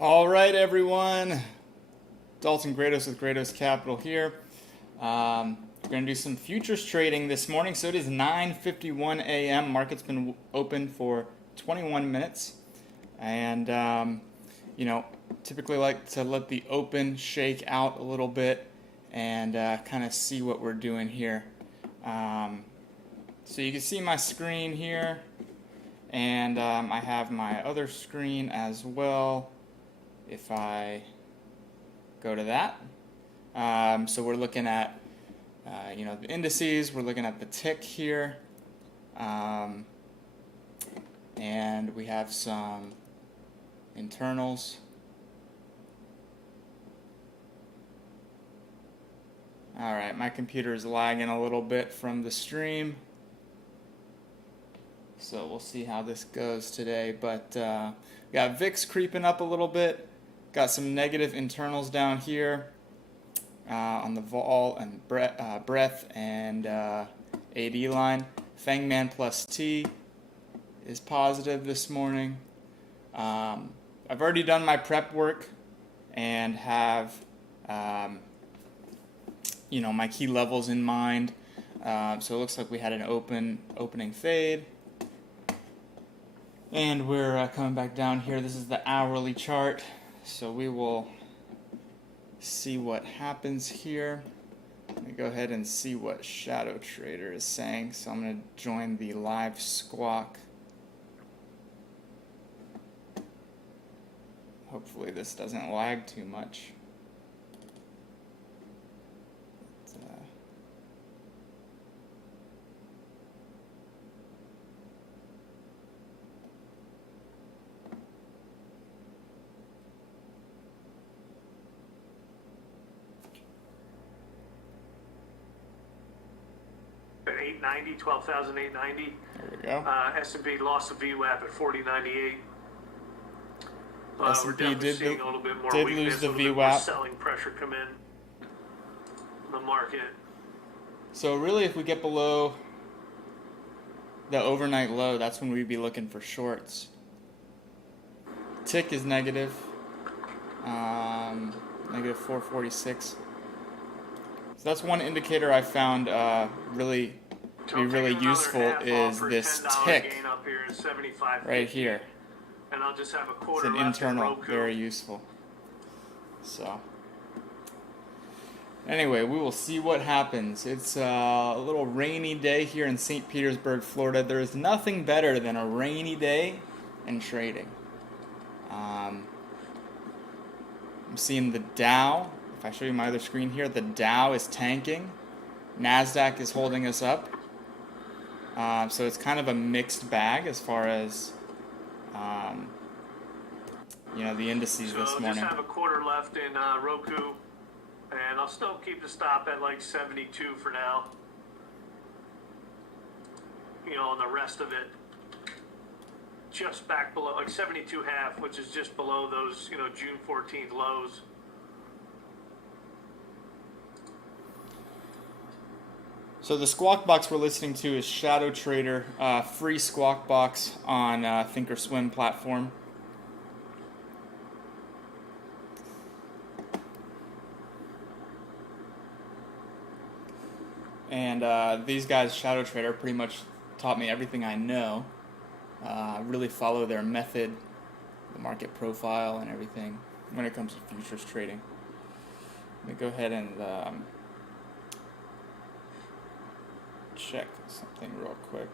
All right, everyone. Dalton Grados with Grados Capital here. We're going to do some futures trading this morning. So it is 9:51 a.m. Market's been open for 21 minutes. And, typically like to let the open shake out a little bit and kind of see what we're doing here. So you can see my screen here. And I have my other screen as well. If I go to that, so we're looking at the indices. We're looking at the tick here, and we have some internals. All right, my computer is lagging a little bit from the stream, so we'll see how this goes today. But we got VIX creeping up a little bit. Got some negative internals down here on the vol and breadth and AD line. Fangman plus T is positive this morning. I've already done my prep work and have my key levels in mind. So it looks like we had an opening fade. And we're coming back down here. This is the hourly chart. So we will see what happens here. Let me go ahead and see what Shadow Trader is saying. So I'm going to join the live squawk. Hopefully this doesn't lag too much. $890, 12,890. There we go. S&P lost the VWAP at 4098. S&P did seeing a little bit more lose weakness, the a little bit more VWAP. selling pressure come in the market. So really, if we get below the overnight low, that's when we'd be looking for shorts. Tick is negative, negative 446. So that's one indicator I found really useful is this tick right here. And I'll just have a It's quarter an left internal, in Roku. very useful. So anyway, we will see what happens. It's a little rainy day here in St. Petersburg, Florida. There is nothing better than a rainy day and trading. I'm seeing the Dow. If I show you my other screen here, the Dow is tanking. NASDAQ is holding us up. So it's kind of a mixed bag as far as the indices this morning. So just have a quarter left in Roku, and I'll still keep the stop at like 72 for now. And the rest of it just back below, like 72.5, which is just below those, June 14th lows. So the Squawk Box we're listening to is Shadow Trader, free Squawk Box on Thinkorswim platform. And these guys, Shadow Trader, pretty much taught me everything I know. Really follow their method, the market profile, and everything when it comes to futures trading. Let me go ahead and check something real quick.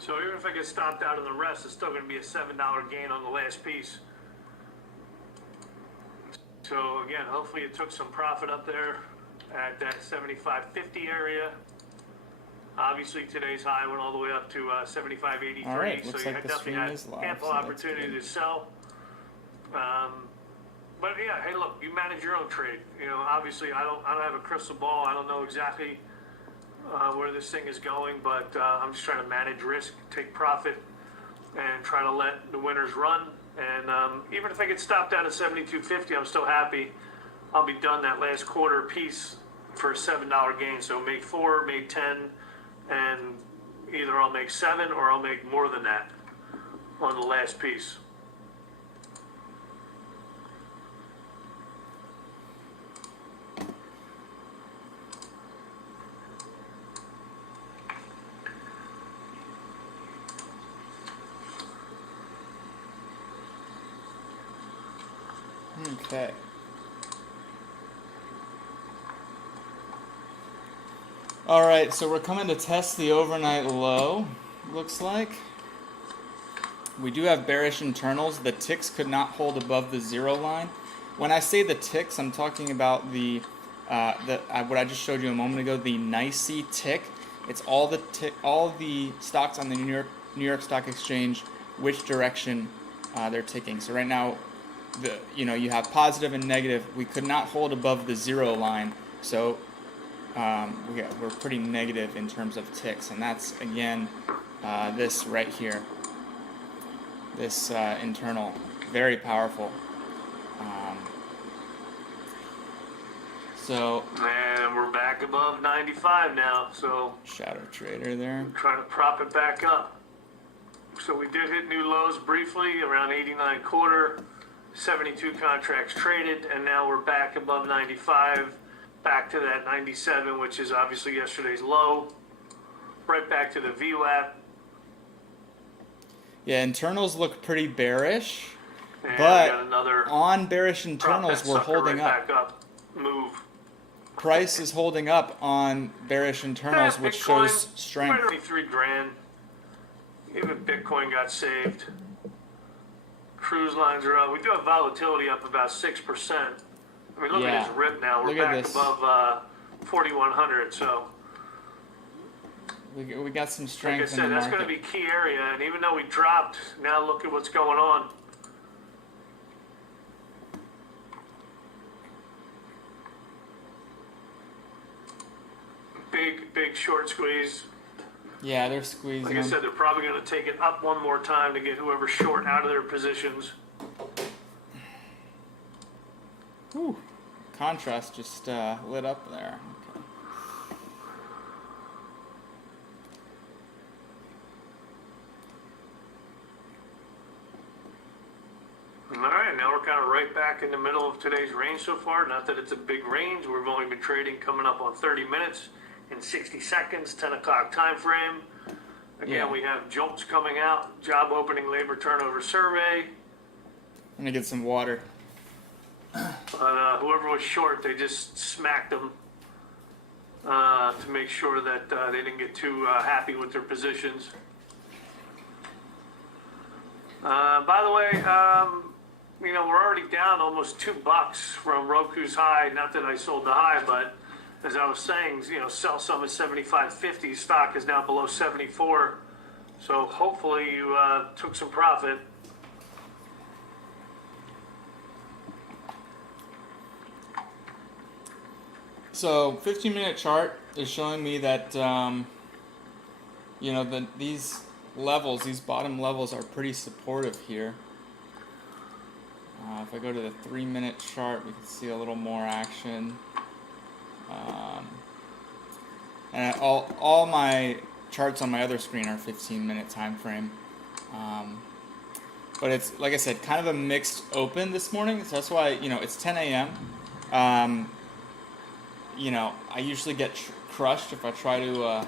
So even if I get stopped out of the rest, it's still going to be a $7 gain on the last piece. So again, hopefully it took some profit up there at that 75.50 area. Obviously today's high went all the way up to 75.83. All right, so looks you like the definitely stream had is live, ample so that's opportunity good. to sell. But yeah, hey, look, you manage your own trade. Obviously I don't have a crystal ball. I don't know exactly where this thing is going, but I'm just trying to manage risk, take profit, and try to let the winners run. And even if I get stopped out at 72.50, I'm still happy. I'll be done that last quarter piece for a $7 gain. So make 4, make 10, and either I'll make 7 or I'll make more than that on the last piece. Okay. All right, so we're coming to test the overnight low, looks like. We do have bearish internals. The ticks could not hold above the 0 line. When I say the ticks, I'm talking about what I just showed you a moment ago, the NYSE tick. It's all the stocks on the New York Stock Exchange, which direction they're ticking. So right now, you have positive and negative. We could not hold above the 0 line, so we're pretty negative in terms of ticks, and that's again this right here. This internal, very powerful. And we're back above 95 now, so Shadow trader there. trying to prop it back up. So we did hit new lows briefly around 89.25, 72 contracts traded, and now we're back above 95, back to that 97, which is obviously yesterday's low. Right back to the VWAP. Yeah, internals look pretty bearish, And but we got another on bearish prop internals that we're sucker holding right up. back up. Move. Price is holding up on bearish internals, which Bitcoin, shows strength. 23 grand. Even Bitcoin got saved. Cruise lines are up. We do have volatility up about 6%. I mean, look Yeah. at this rip now. We're Look at back this. above 4,100. So, We got some like I strength in said, the that's market. going to be key area. And even though we dropped, now look at what's going on. Big short squeeze. Yeah, they're squeezing Like I them. said, they're probably going to take it up one more time to get whoever's short out of their positions. Whew. Contrast just lit up there. Okay. All right, now we're kind of right back in the middle of today's range so far. Not that it's a big range. We've only been trading coming up on 30 minutes and 60 seconds, 10 o'clock time frame. Again, Yeah. we have jolts coming out, job opening labor turnover survey. I'm gonna get some water. But whoever was short, they just smacked them to make sure that they didn't get too happy with their positions. By the way, we're already down almost $2 from Roku's high. Not that I sold the high, but as I was saying, sell some at 75.50. Stock is now below 74. So hopefully you took some profit. So 15-minute chart is showing me that these levels, these bottom levels, are pretty supportive here. If I go to the 3-minute chart, we can see a little more action. And all my charts on my other screen are 15-minute time frame. But it's, like I said, kind of a mixed open this morning. So that's why, it's 10 a.m. I usually get crushed if I try to,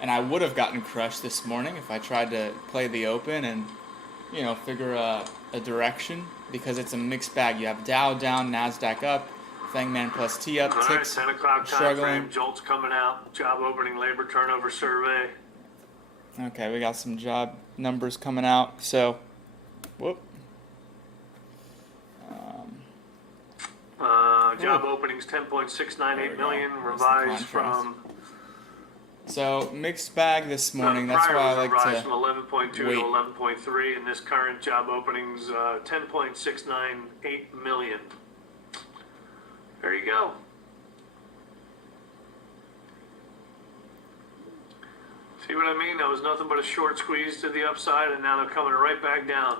and I would have gotten crushed this morning if I tried to play the open and, figure a direction, because it's a mixed bag. You have Dow down, NASDAQ up, Fangman plus T up, All right, ticks 10 o'clock time struggling. frame, jolts coming out, job opening labor turnover survey. Okay, we got some job numbers coming out. So, whoop. Job openings 10.698 million, There's the revised contrast. from So mixed bag this morning. That's prior why I was like revised to from 11.2 to wait. 11.3, and this current job openings 10.698 million. There you go. See what I mean? That was nothing but a short squeeze to the upside, and now they're coming right back down.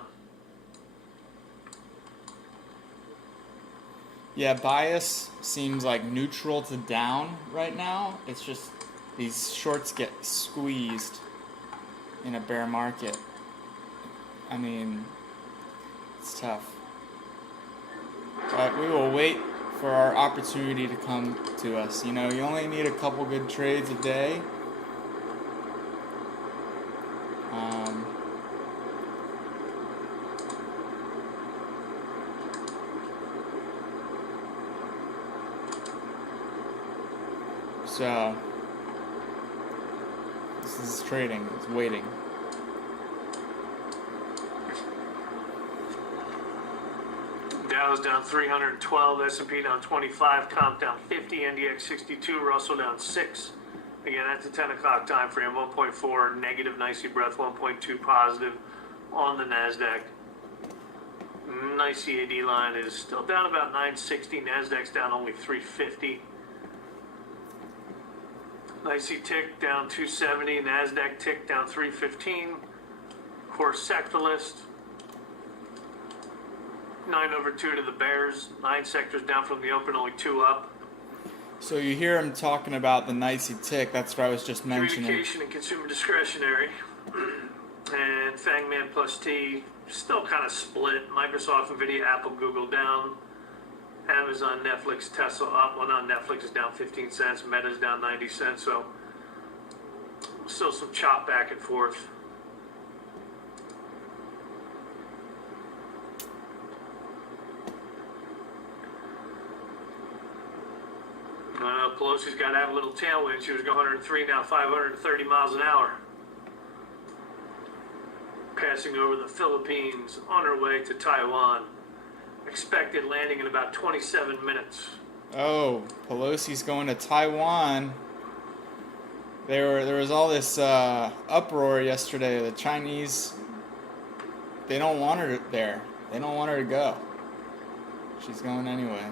Yeah, bias seems like neutral to down right now. It's just these shorts get squeezed in a bear market. I mean, it's tough. But we will wait for our opportunity to come to us. You only need a couple good trades a day. So this is trading. It's waiting. Dow's down 312, S&P down 25, Comp down 50, NDX 62, Russell down 6. Again, that's a 10 o'clock time frame, 1.4 negative NYSE breath, 1.2 positive on the NASDAQ. NYSE AD line is still down about 960, NASDAQ's down only 350. NYSE tick down 270, NASDAQ tick down 315. Of course, sector list. 9/2 to the bears. 9 sectors down from the open, only 2 up. So you hear him talking about the NYSE tick. That's what I was just mentioning. Communication and consumer discretionary. And Fangman plus T still kind of split. Microsoft, Nvidia, Apple, Google down. Amazon, Netflix, Tesla up. Well, not Netflix is down 15 cents. Meta's down 90 cents. So still some chop back and forth. Pelosi's got to have a little tailwind. She was going 103, now 530 miles an hour. Passing over the Philippines, on her way to Taiwan. Expected landing in about 27 minutes. Oh, Pelosi's going to Taiwan. There was all this uproar yesterday. The Chinese, they don't want her there. They don't want her to go. She's going anyway.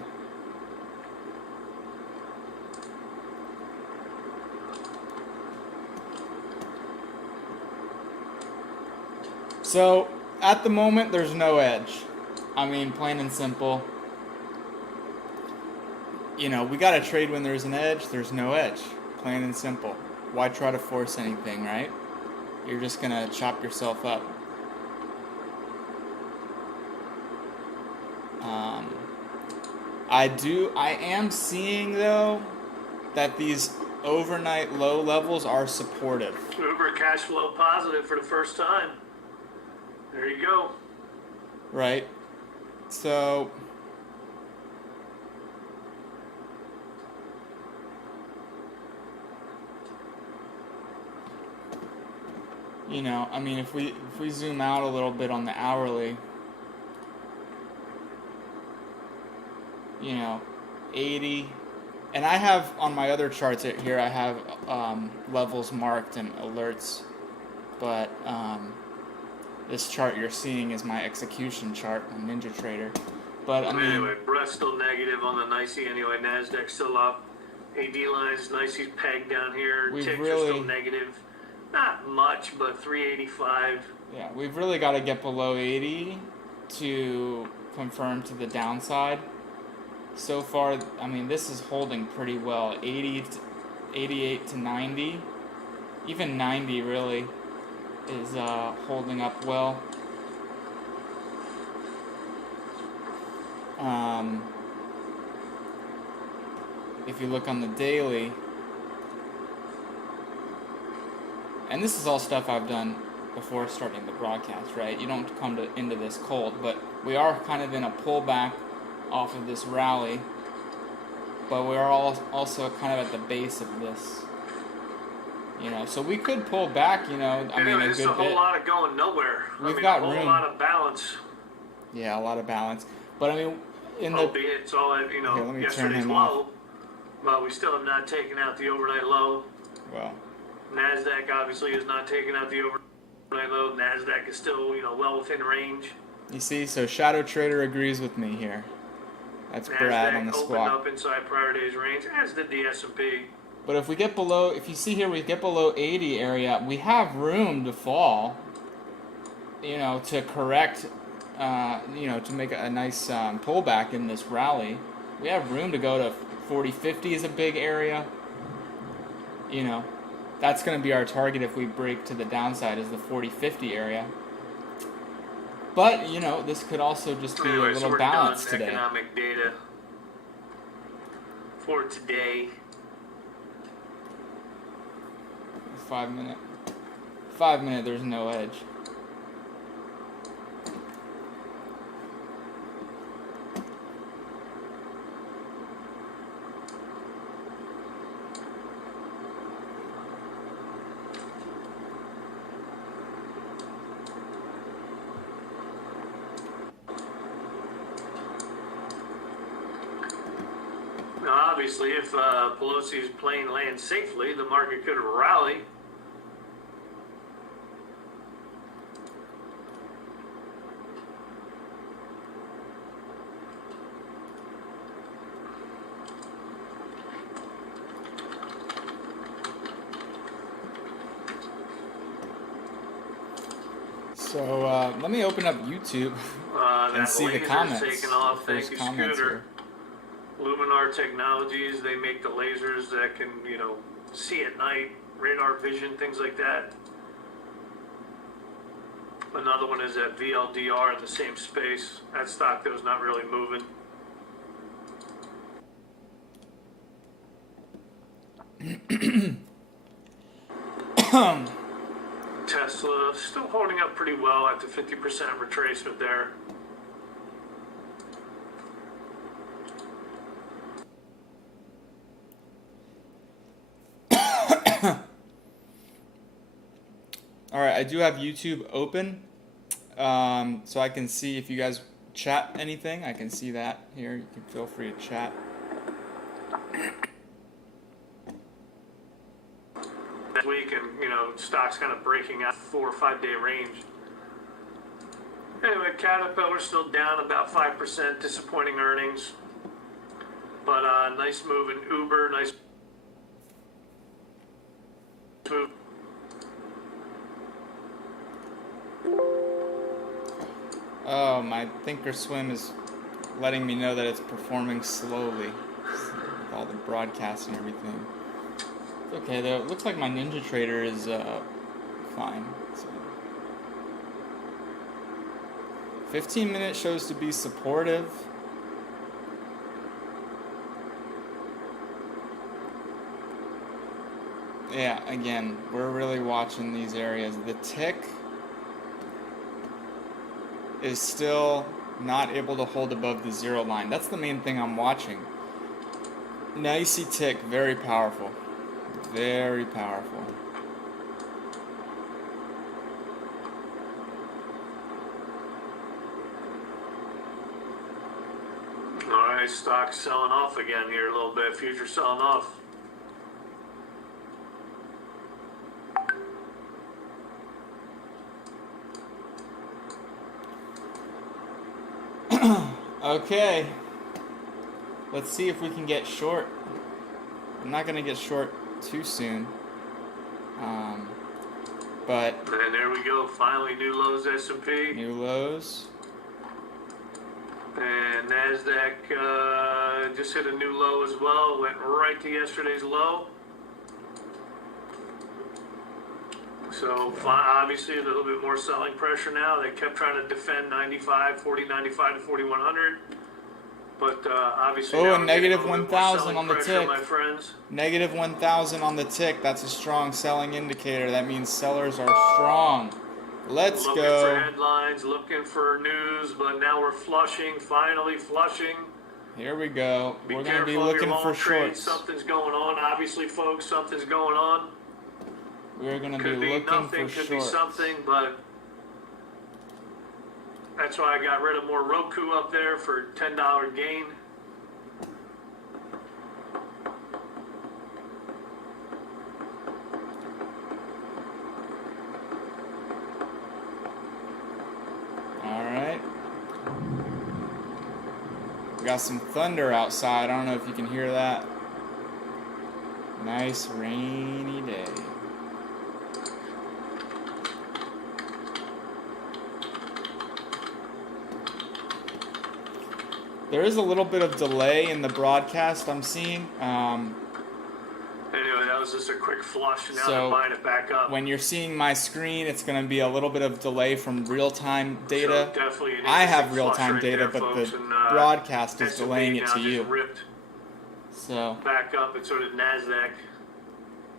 So, at the moment, there's no edge. I mean, plain and simple. You know, we gotta trade when there's an edge. There's no edge. Plain and simple. Why try to force anything, right? You're just gonna chop yourself up. I am seeing, though, that these overnight low levels are supportive. Uber cash flow positive for the first time. There you go. Right? So, you know, I mean, if we zoom out a little bit on the hourly, you know, 80, and I have on my other charts here, I have levels marked and alerts, but this chart you're seeing is my execution chart on NinjaTrader. But I mean, anyway, breath still negative on the NYSE anyway. NASDAQ still up. AD lines, NYSE's pegged down here. Ticks are still negative. Not much, but 385. Yeah, we've really got to get below 80 to confirm to the downside. So far, I mean, this is holding pretty well. 88 to 90. Even 90 really is holding up well. If you look on the daily, and this is all stuff I've done before starting the broadcast, right? You don't come into this cold, but we are kind of in a pullback off of this rally, but we are also kind of at the base of this. You know, so we could pull back, you know, I mean, a good bit. It's a whole lot of going nowhere. We've got room. A whole lot of balance. Yeah, a lot of balance. But I mean, albeit it's all at, you know, yesterday's low, but we still have not taken out the overnight low. Well, NASDAQ obviously is not taking out the overnight low. NASDAQ is still, you know, well within range. You see, so Shadow Trader agrees with me here. That's NASDAQ Brad on the squawk. opened up inside prior day's range, as did the S&P. But if we get below, if you see here, we get below 80 area, we have room to fall, you know, to correct, you know, to make a nice pullback in this rally. We have room to go to 40-50 is a big area. You know, that's going to be our target if we break to the downside, is the 40-50 area. But, you know, this could also just be a little balance today. Economic data for today. 5 minute. 5 minute, there's no edge. obviously, if Pelosi's plane lands safely, the market could rally. So let me open up YouTube and see the comments. Taking off. There's Thank you, comments Scooter. here. Luminar Technologies, they make the lasers that can, see at night, radar vision, things like that. Another one is at VLDR in the same space. That stock that was not really moving. Tesla still holding up pretty well at the 50% retracement there. All right, I do have YouTube open, so I can see if you guys chat anything. I can see that here. You can feel free to chat. This week, and stocks kind of breaking out 4 or 5 day range. Anyway, Caterpillar still down about 5%, disappointing earnings, but nice move in Uber, nice move. Oh, my Thinkorswim is letting me know that it's performing slowly with all the broadcasts and everything. It's okay though. It looks like my NinjaTrader is fine. So 15 minutes shows to be supportive. Yeah, again, we're really watching these areas. The tick is still not able to hold above the zero line. That's the main thing I'm watching. Nicey tick, very powerful. Very powerful. Alright, stock selling off again here a little bit. Future selling off. Okay. Let's see if we can get short. I'm not going to get short too soon. But And there we go. Finally, new lows S&P. new lows. And NASDAQ just hit a new low as well. Went right to yesterday's low. So obviously a little bit more selling pressure now. They kept trying to defend 95, 40, 95 to 4100. But obviously Oh, now a we're negative getting a little bit more 1,000 selling on the pressure, tick. my friends. Negative 1,000 on the tick. That's a strong selling indicator. That means sellers are strong. Let's Looking go. for headlines, looking for news, but now we're flushing, finally flushing. Here we go. Be We're going to be careful of your looking long for trades. shorts. Something's going on. Obviously, folks, something's going on. We're going to be Could be looking nothing, for could be shorts. something, but that's why I got rid of more Roku up there for $10 gain. All right. We got some thunder outside. I don't know if you can hear that. Nice rainy day. There is a little bit of delay in the broadcast I'm seeing. Anyway, that was just a quick flush. Now So, they're buying it back up. When you're seeing my screen, it's going to be a little bit of delay from real-time data. So definitely an I have interesting real-time flush right data, there, but folks. the And, broadcast is S&P delaying it now to just you. ripped So, back up, and so did NASDAQ.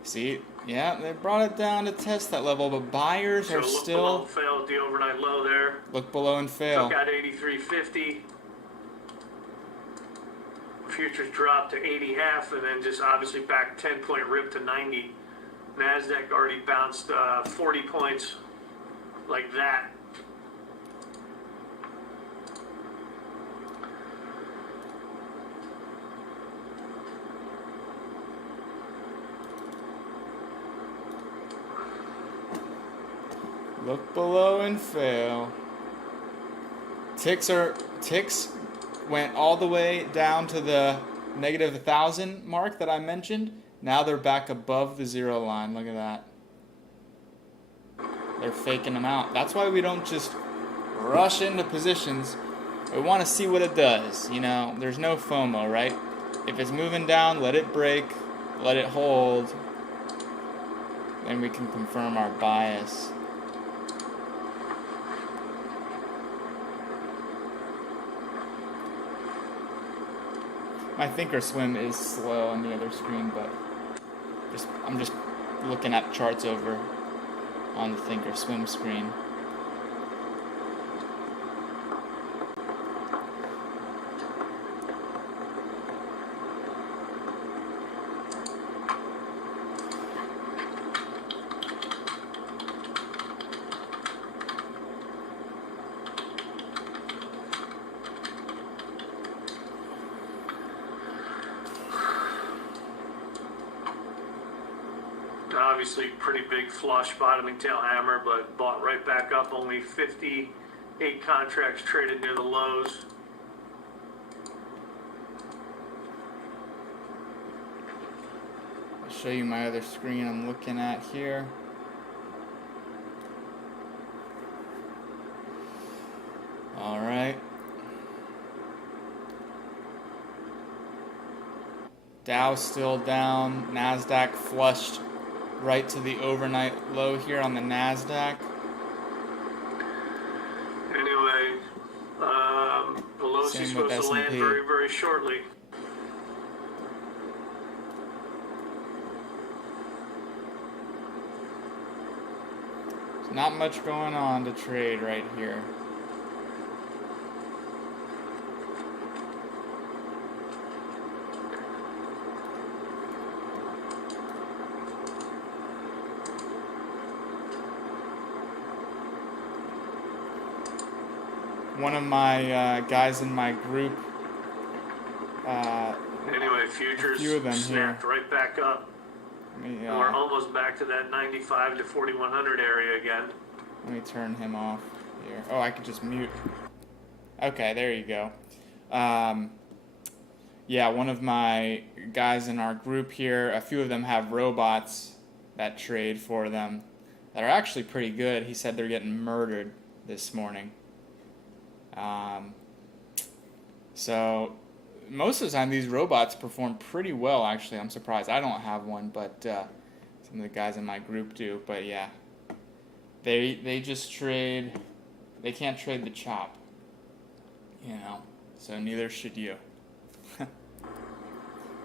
see, yeah, they brought it down to test that level, but buyers So are look below, still failed the overnight low there. look below and fail. Took out 83.50. Futures dropped to 80.5, and then just obviously back 10-point rip to 90. NASDAQ already bounced 40 points like that. Look below and fail. Ticks went all the way down to the negative 1,000 mark that I mentioned. Now they're back above the zero line. Look at that. They're faking them out. That's why we don't just rush into positions. We want to see what it does. You know, there's no FOMO, right? If it's moving down, let it break, let it hold. Then we can confirm our bias. My Thinkorswim is slow on the other screen, but I'm just looking at charts over on the Thinkorswim screen. Obviously, pretty big flush bottoming tail hammer, but bought right back up. Only 58 contracts traded near the lows. I'll show you my other screen I'm looking at here. All right. Dow still down. NASDAQ flushed right to the overnight low here on the NASDAQ. Anyway, Pelosi's supposed to land very, very shortly. There's not much going on to trade right here. One of my guys in my group. Anyway, futures few of them snapped here. right back up. And we're almost back to that 95 to 4100 area again. Let me turn him off here. Oh, I could just mute. Okay, there you go. Yeah, one of my guys in our group here, a few of them have robots that trade for them that are actually pretty good. He said they're getting murdered this morning. So most of the time these robots perform pretty well, actually. I'm surprised. I don't have one, but some of the guys in my group do. But yeah, they just trade. They can't trade the chop, you know, so neither should you.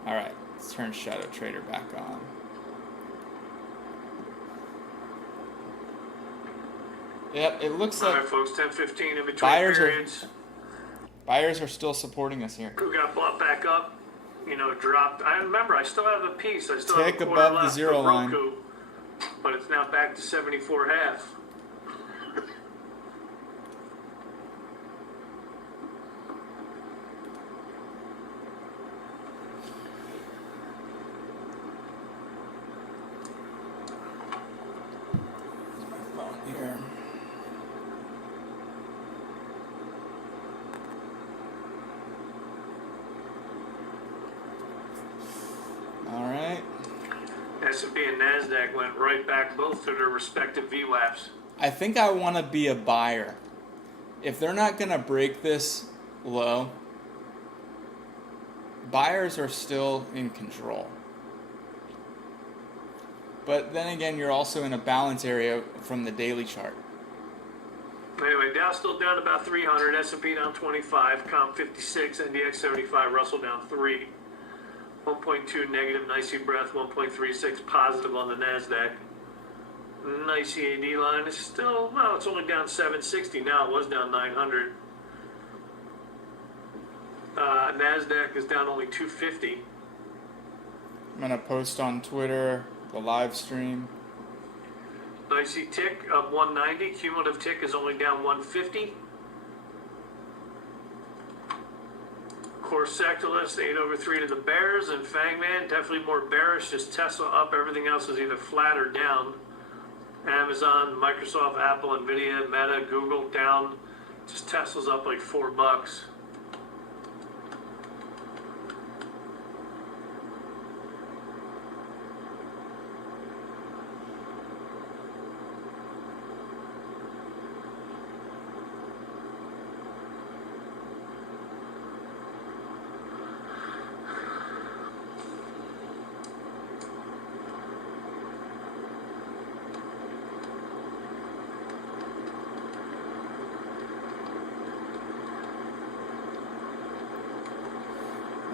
All right, let's turn Shadow Trader back on. Yep, it looks like. All right, folks, 10:15 in between buyers periods. Buyers are still supporting us here. Who got bought back up, you know, dropped. I remember, I still have a piece. I still Tick have a quarter above the left zero of line. Roku, but it's now back to 74.5. Here. All right. S&P and NASDAQ went right back both to their respective VWAPs. I think I want to be a buyer. If they're not going to break this low, buyers are still in control. But then again, you're also in a balance area from the daily chart. Anyway, Dow still down about 300, S&P down 25, Comp 56, NDX 75, Russell down 3. 1.2 negative, nicey breath, 1.36 positive on the NASDAQ. Nice EAD line is still, well, it's only down 760 now. It was down 900. NASDAQ is down only 250. I'm going to post on Twitter the live stream. Nicey tick of 190. Cumulative tick is only down 150. Core sector list 8/3 to the bears, and Fangman definitely more bearish. Just Tesla up. Everything else is either flat or down. Amazon, Microsoft, Apple, Nvidia, Meta, Google down. Just Tesla's up like $4.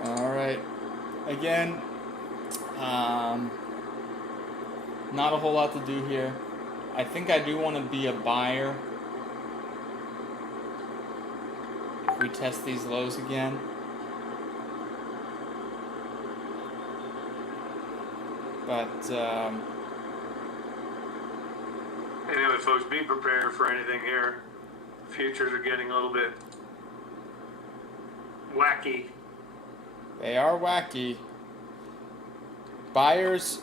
All right. Again, not a whole lot to do here. I think I do want to be a buyer if we test these lows again. But anyway, folks, be prepared for anything here. Futures are getting a little bit wacky. they are wacky. Buyers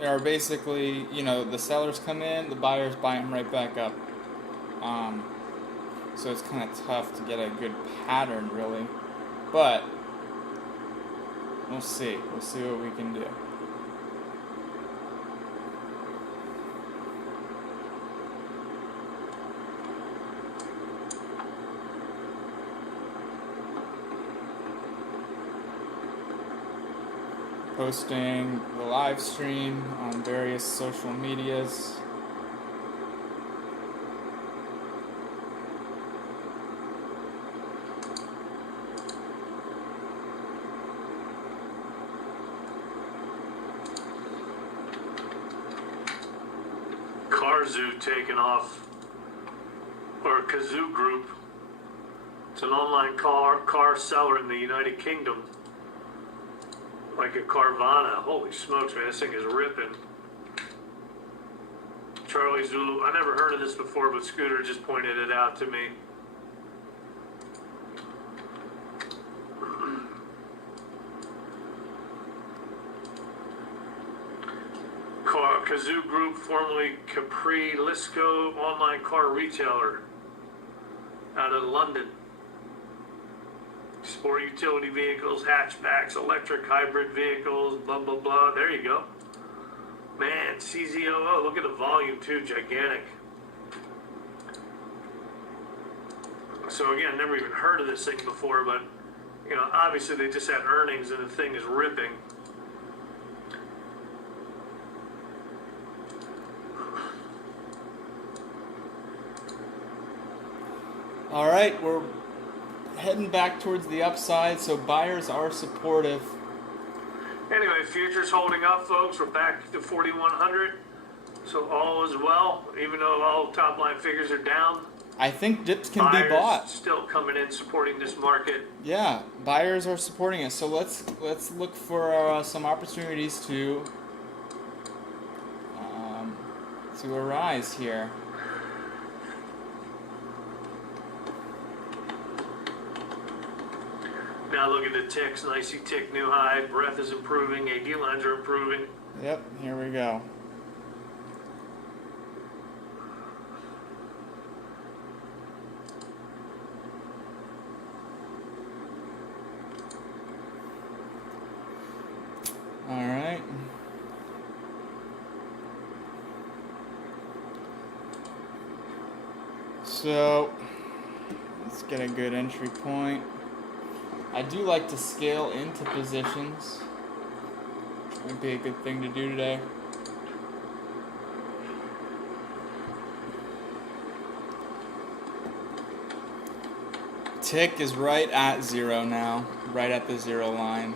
are basically, the sellers come in, the buyers buy them right back up. So it's kind of tough to get a good pattern, really. But we'll see. We'll see what we can do. Posting the live stream on various social medias. Carzoo taking off, or Kazoo Group. It's an online car seller in the United Kingdom. Like a Carvana. Holy smokes, man, this thing is ripping. Charlie Zulu. I never heard of this before, but Scooter just pointed it out to me. Kazoo Group, formerly Capri Lisco, online car retailer out of London. Sport utility vehicles, hatchbacks, electric hybrid vehicles, blah, blah, blah. There you go. Man, CZOO, look at the volume too, gigantic. So again, never even heard of this thing before, but, obviously they just had earnings and the thing is ripping. All right, we're heading back towards the upside, so buyers are supportive. Anyway, futures holding up, folks. We're back to 4,100, so all is well. Even though all top line figures are down, I think dips can buyers be bought. still coming in supporting this market. Yeah, buyers are supporting it. So let's look for some opportunities to arise here. Now look at the ticks. Nicey tick, new high. Breath is improving. AD lines are improving. Yep, here we go. All right. So let's get a good entry point. I do like to scale into positions. Might be a good thing to do today. Tick is right at 0 now, right at the 0 line.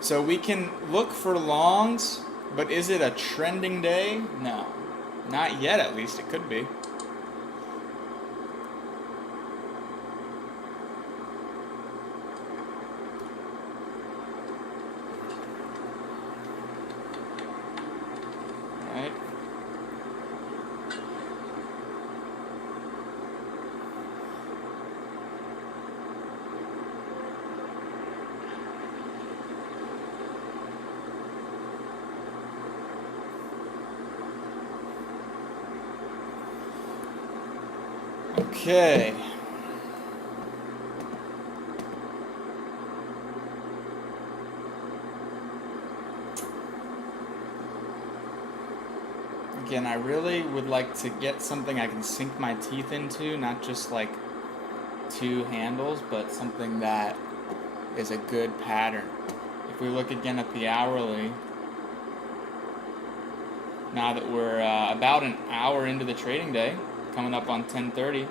So we can look for longs, but is it a trending day? No. Not yet, at least. It could be. Right. Okay. Again, I really would like to get something I can sink my teeth into, not just like two handles, but something that is a good pattern. If we look again at the hourly, now that we're about an hour into the trading day, coming up on 10:30.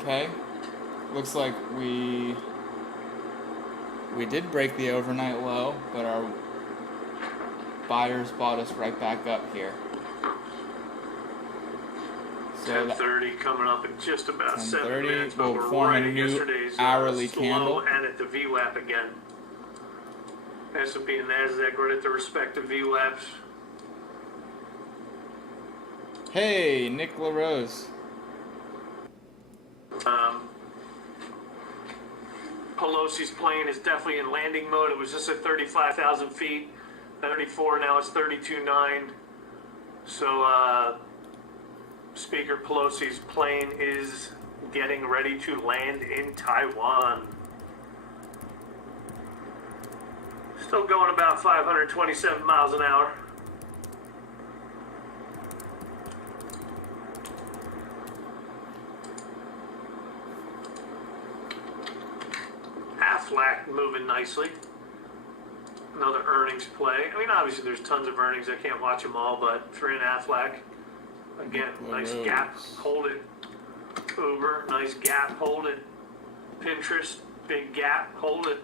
Okay, looks like we did break the overnight low, but our buyers bought us right back up here. So 10:30 coming up in just about 7 10:30 minutes, but will we're form right a at new yesterday's hourly slow candle. and at the VWAP again. S&P and NASDAQ right at the respective VWAPs. Hey, Nick LaRose. Pelosi's plane is definitely in landing mode. It was just at 35,000 feet, 34, now it's 32.9. So, Speaker Pelosi's plane is getting ready to land in Taiwan. Still going about 527 miles an hour. Aflac moving nicely. Another earnings play. I mean, obviously there's tons of earnings. I can't watch them all, but if you're in Aflac, again, nice gap, hold it. Uber, nice gap, hold it. Pinterest, big gap, hold it.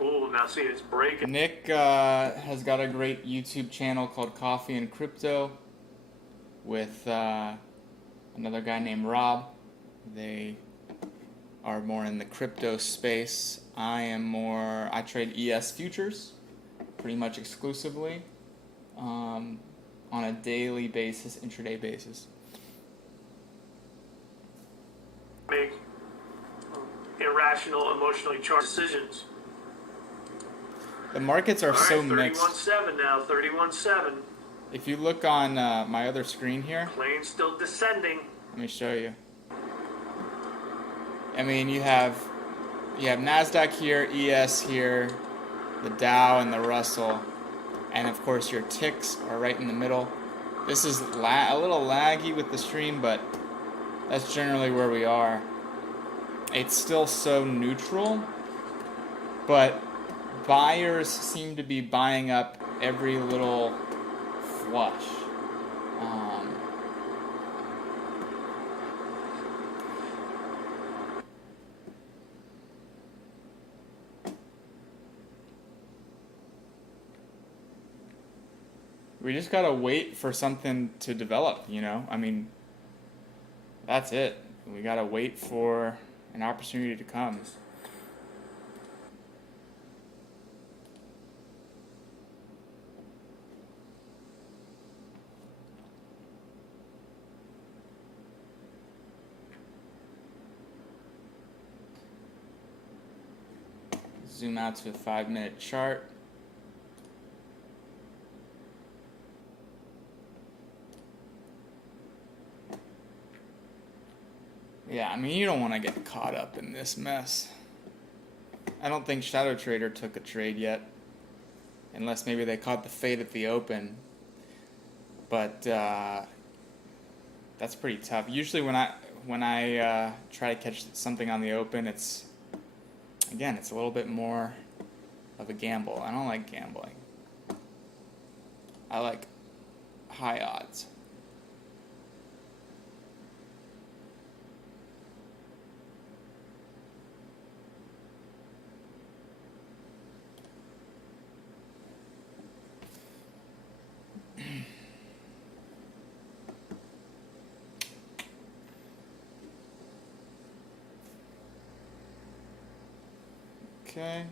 Oh, now see, it's breaking. Nick has got a great YouTube channel called Coffee and Crypto with another guy named Rob. They are more in the crypto space. I trade ES futures pretty much exclusively on a daily basis, intraday basis. Make irrational, emotionally charged decisions. The markets are so mixed. 31.7 now, 31.7. If you look on my other screen here, Plane still descending. let me show you. I mean, you have NASDAQ here, ES here, the Dow and the Russell, and of course your ticks are right in the middle. This is a little laggy with the stream, but that's generally where we are. It's still so neutral, but buyers seem to be buying up every little flush. We just gotta wait for something to develop, you know? I mean, that's it. We gotta wait for an opportunity to come. Zoom out to a 5-minute chart. Yeah, I mean, you don't want to get caught up in this mess. I don't think Shadow Trader took a trade yet, unless maybe they caught the fade at the open. But that's pretty tough. Usually when I try to catch something on the open, it's a little bit more of a gamble. I don't like gambling. I like high odds. Okay.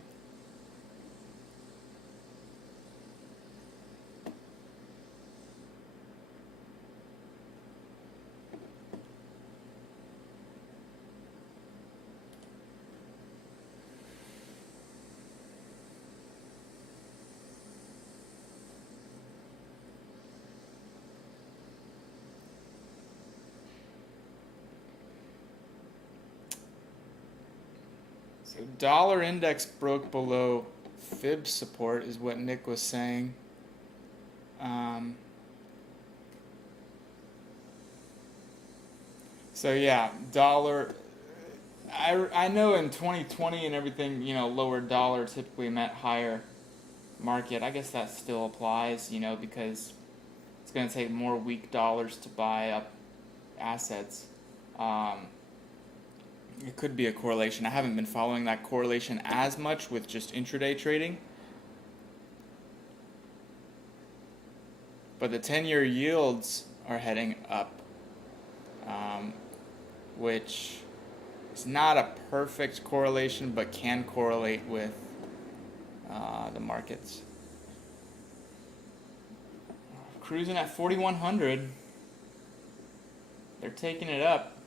So dollar index broke below fib support is what Nick was saying. So yeah, dollar. I know in 2020 and everything, lower dollar typically meant higher market. I guess that still applies, because it's going to take more weak dollars to buy up assets. It could be a correlation. I haven't been following that correlation as much with just intraday trading. But the 10-year yields are heading up, which is not a perfect correlation, but can correlate with the markets. Cruising at 4,100. They're taking it up.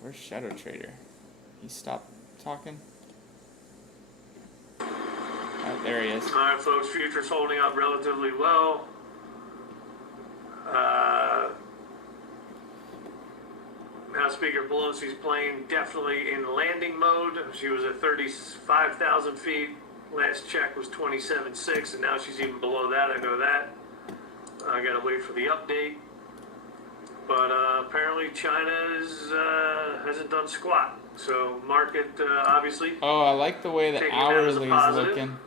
Where's Shadow Trader? He stopped talking. Alright, there he is. Alright, folks, futures holding up relatively well. Now Speaker Pelosi's plane definitely in landing mode. She was at 35,000 feet. Last check was 27.6, and now she's even below that. I know that. I gotta wait for the update. But apparently China hasn't done squat. So market obviously. Oh, I like the way the hourly is positive. looking.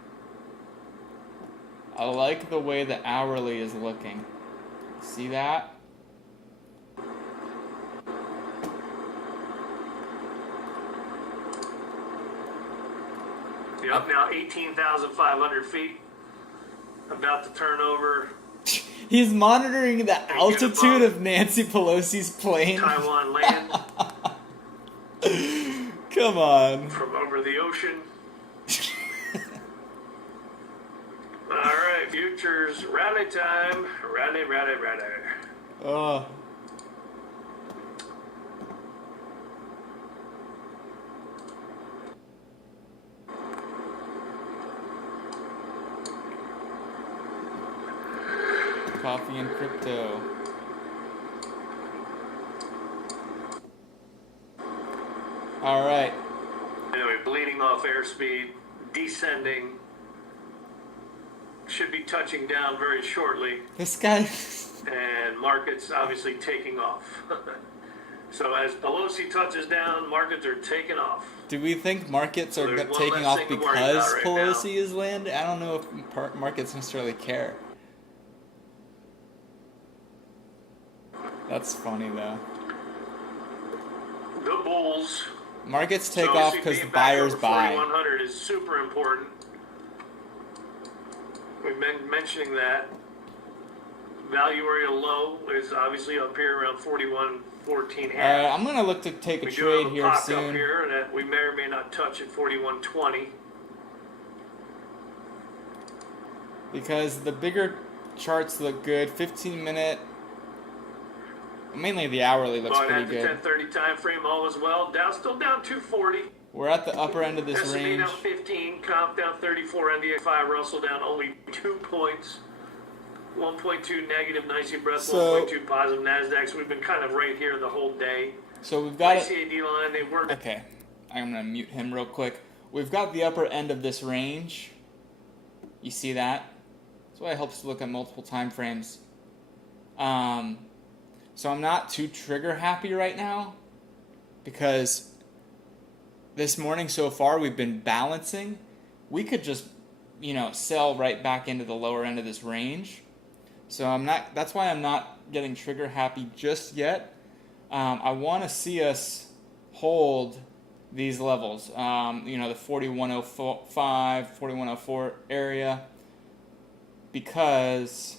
I like the way the hourly is looking. See that? Yep, now 18,500 feet. About to turn over. He's monitoring the altitude of Nancy Pelosi's plane. Taiwan land. Come on. From over the ocean. Alright, futures rally time. Rally. Oh. Coffee and crypto. All right. Anyway, bleeding off airspeed, descending. Should be touching down very shortly. This guy. And markets obviously taking off. So as Pelosi touches down, markets are taking off. Do we think markets are there's one taking less off thing to worry because about right Pelosi now. is landing? I don't know if markets necessarily care. That's funny though. The bulls. Markets take So off obviously because being the back buyers over buy. 4,100 is super important. We've been mentioning that. Value area low is obviously up here around 41.14 half. I'm gonna look to take a We do trade have a here pop up soon here that we may or may not touch at 41.20. because the bigger charts look good. 15-minute, mainly the hourly looks But pretty at the good. 10:30 time frame, all is well. Dow still down 240. We're at the upper end of this S&P range. down 15, comp down 34, NDX5, Russell down only 2 points. 1.2 negative, NYSE breath, So- 1.2 positive, NASDAQ. So we've been kind of right here the whole day. So we've got it. ICAD line, they work. Okay, I'm gonna mute him real quick. We've got the upper end of this range. You see that? That's why it helps to look at multiple time frames. So I'm not too trigger happy right now because this morning so far we've been balancing. We could just, sell right back into the lower end of this range. So that's why I'm not getting trigger happy just yet. I want to see us hold these levels, the 4105, 4104 area, because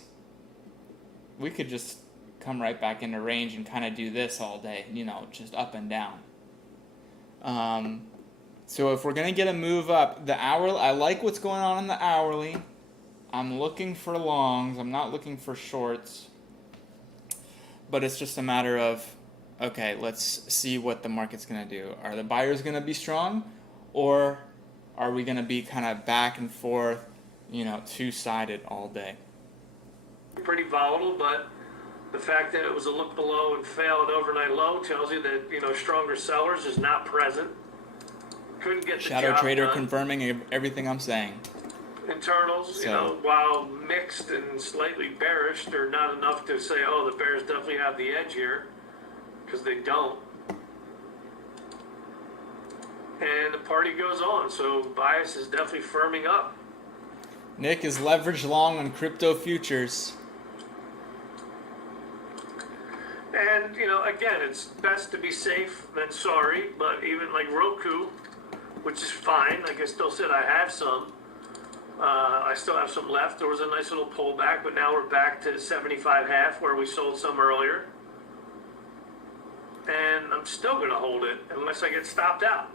we could just come right back into range and kind of do this all day, just up and down. So if we're going to get a move up, the hourly, I like what's going on in the hourly. I'm looking for longs. I'm not looking for shorts. But it's just a matter of, okay, let's see what the market's going to do. Are the buyers going to be strong? Or are we going to be kind of back and forth, two-sided all day? Pretty volatile, but the fact that it was a look below and failed overnight low tells you that, stronger sellers is not present. couldn't get the Shadow job Trader done. confirming everything I'm saying. Internals, So- while mixed and slightly bearish, they're not enough to say, oh, the Bears definitely have the edge here, because they don't. And the party goes on, so bias is definitely firming up. Nick is leveraged long on crypto futures. And, again, it's best to be safe than sorry, but even like Roku, which is fine, like I still said I have some. I still have some left. There was a nice little pullback, but now we're back to 75.5 where we sold some earlier. And I'm still going to hold it unless I get stopped out.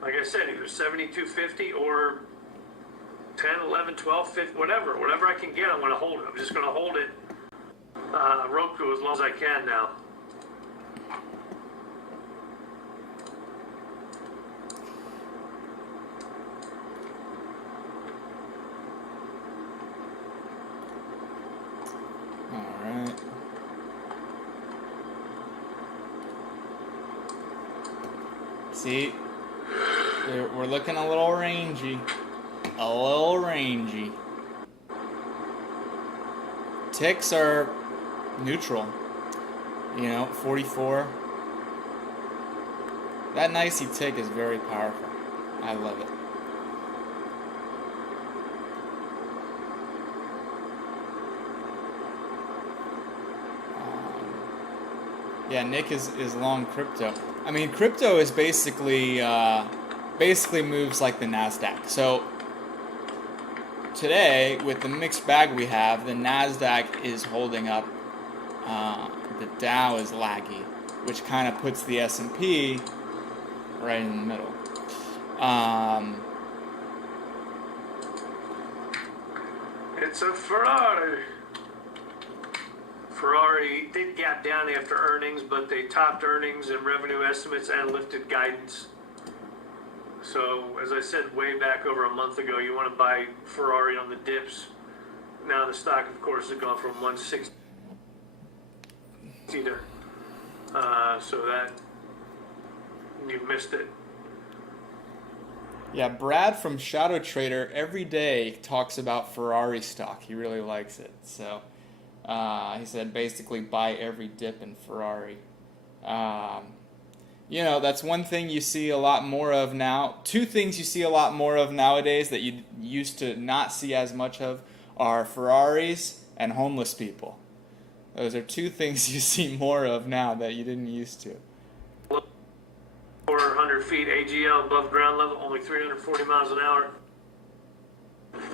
Like I said, either 72.50 or 10, 11, 12, 15, whatever I can get, I'm going to hold it. I'm just going to hold it, Roku, as long as I can now. All right. See, we're looking a little rangy. A little rangy. Ticks are neutral. 44. That nicey tick is very powerful. I love it. Yeah, Nick is long crypto. I mean, crypto is basically moves like the NASDAQ. So today, with the mixed bag we have, the NASDAQ is holding up. The Dow is laggy, which kind of puts the S&P right in the middle. It's a Ferrari. Ferrari did gap down after earnings, but they topped earnings and revenue estimates and lifted guidance. So, as I said way back over a month ago, you want to buy Ferrari on the dips. Now the stock, of course, has gone from 160 to, so that you missed it. Yeah, Brad from Shadow Trader every day talks about Ferrari stock. He really likes it. So he said basically buy every dip in Ferrari. That's one thing you see a lot more of now. Two things you see a lot more of nowadays that you used to not see as much of are Ferraris and homeless people. Those are two things you see more of now that you didn't used to. 400 feet AGL above ground level, only 340 miles an hour.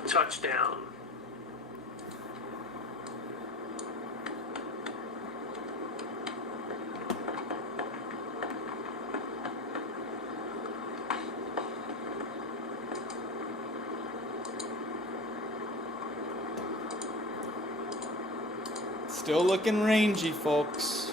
Touchdown. Still looking rangy, folks.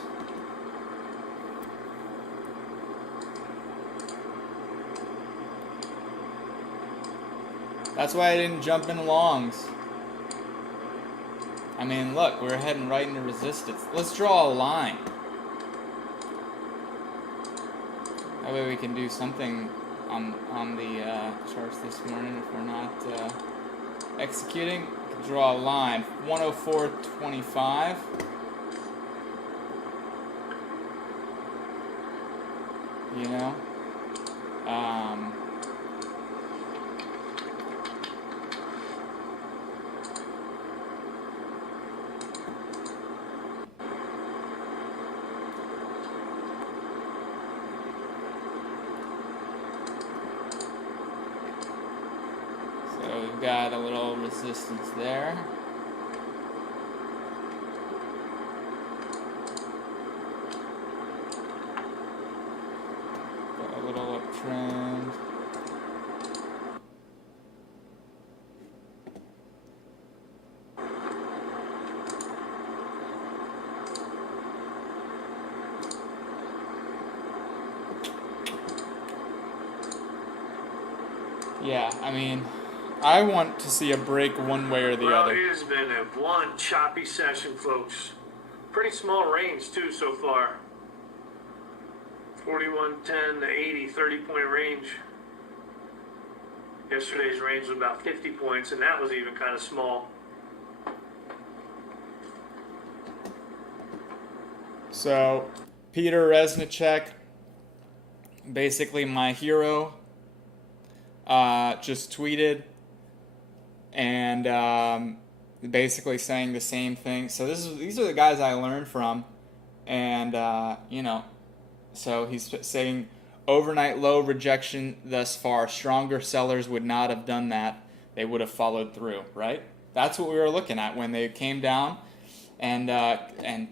That's why I didn't jump in longs. I mean, look, we're heading right into resistance. Let's draw a line. That way we can do something on the charts this morning if we're not executing. Draw a line. 104.25. So we've got a little resistance there. Got a little uptrend. Yeah, I mean, I want to see a break one way or the other. It has been one choppy session, folks. Pretty small range, too, so far. 41.10 to 80, 30-point range. Yesterday's range was about 50 points, and that was even kind of small. So, Peter Resnicek, basically my hero, just tweeted and basically saying the same thing. So these are the guys I learned from, and so he's saying overnight low rejection thus far. Stronger sellers would not have done that. They would have followed through, right? That's what we were looking at when they came down and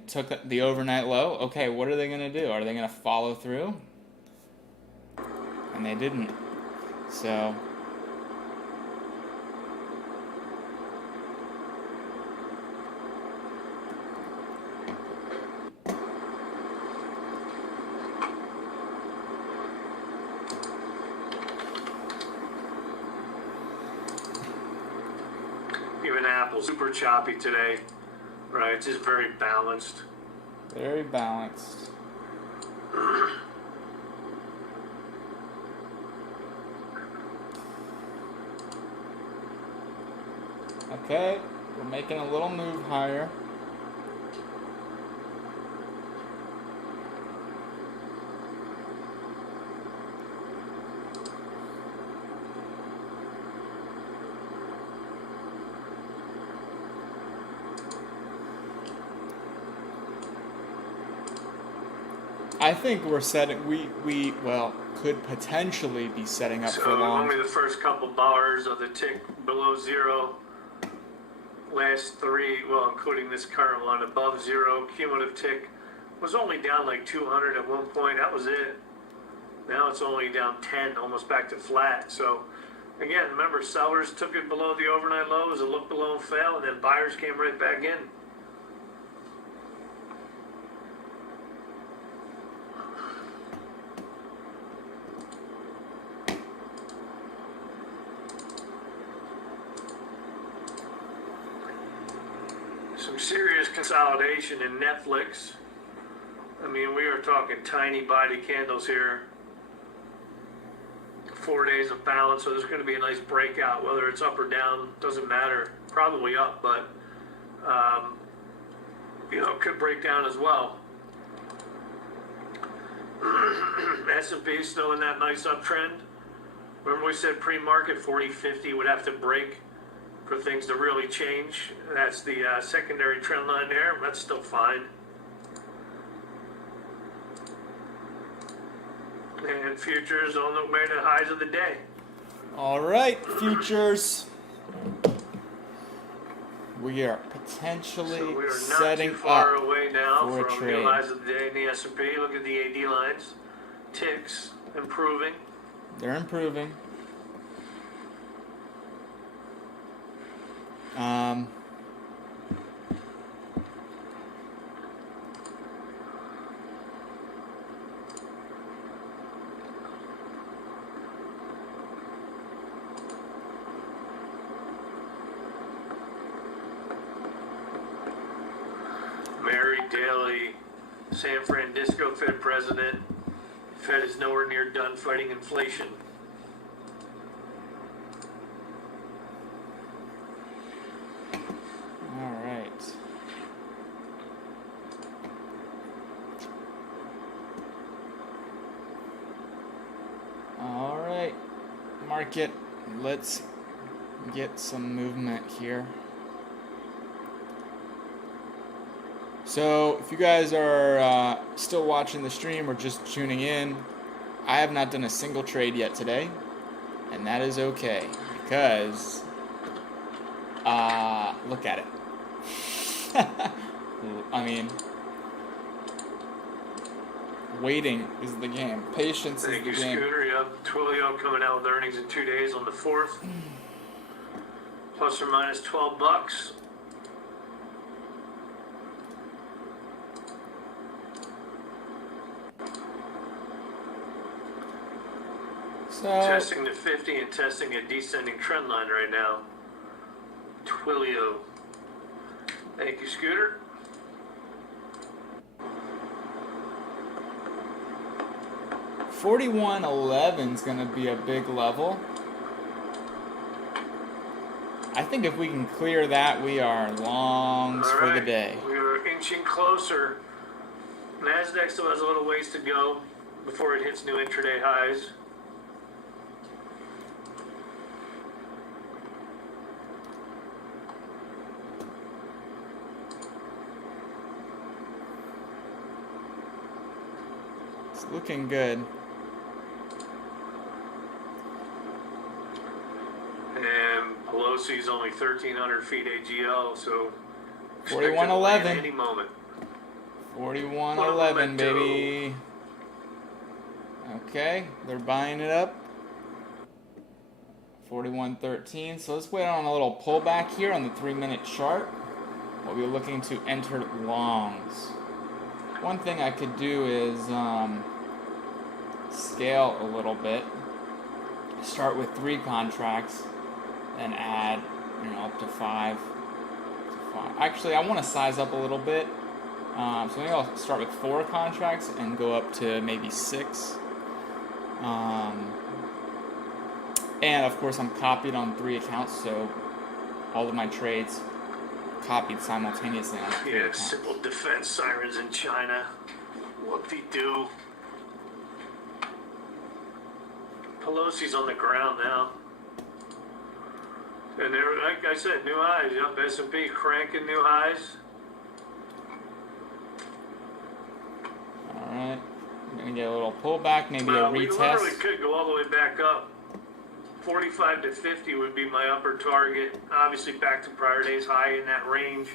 took the overnight low. Okay, what are they going to do? Are they going to follow through? And they didn't. So Even Apple, super choppy today, right? Just very balanced. very balanced. Okay, we're making a little move higher. I think we're setting. We could potentially be setting up So for long. only the first couple bars of the tick below zero. Last three, well, including this current one, above zero. Cumulative tick was only down like 200 at one point. That was it. Now it's only down 10, almost back to flat. So again, remember, sellers took it below the overnight lows, it looked below and fell, and then buyers came right back in. Some serious consolidation in Netflix. I mean, we are talking tiny body candles here. 4 days of balance, so there's going to be a nice breakout, whether it's up or down, doesn't matter. Probably up, but it could break down as well. S&P still in that nice uptrend. Remember we said pre-market 40-50 would have to break for things to really change. That's the secondary trend line there. That's still fine. And futures on the way to highs of the day. All right, futures. We are potentially So we are not setting too far up away now for a from trade. the highs of the day in the S&P. Look at the AD lines. Ticks improving. They're improving. Mary Daly, San Francisco Fed president. Fed is nowhere near done fighting inflation. All right. All right, market. Let's get some movement here. So, if you guys are still watching the stream or just tuning in, I have not done a single trade yet today, and that is okay because, look at it. I mean, waiting is the game. Patience Thank you, is the game. Scooter. Yep. Twilio coming out with earnings in 2 days on the 4th. Plus or minus $12. So, Testing the 50 and testing a descending trend line right now. Twilio. Thank you, Scooter. $41.11 is going to be a big level. I think if we can clear that, we are longs All for the right, day. we are inching closer. NASDAQ still has a little ways to go before it hits new intraday highs. It's looking good. And Pelosi's only 1,300 feet AGL, so 41.11. any moment. 41.11, baby. Okay, they're buying it up. 41.13. So let's wait on a little pullback here on the 3-minute chart. We'll be looking to enter longs. One thing I could do is scale a little bit. Start with 3 contracts and add, up to 5. Actually, I want to size up a little bit. So maybe I'll start with 4 contracts and go up to maybe 6. And of course, I'm copied on 3 accounts, so all of my trades copied simultaneously on 3 accounts. Simple defense sirens in China. Whoop-de-doo. Pelosi's on the ground now. And they're, like I said, new highs. Yep, S&P cranking new highs. Alright. I'm going to get a little pullback, maybe a We retest. literally could go all the way back up. 45 to 50 would be my upper target. Obviously, back to prior day's high in that range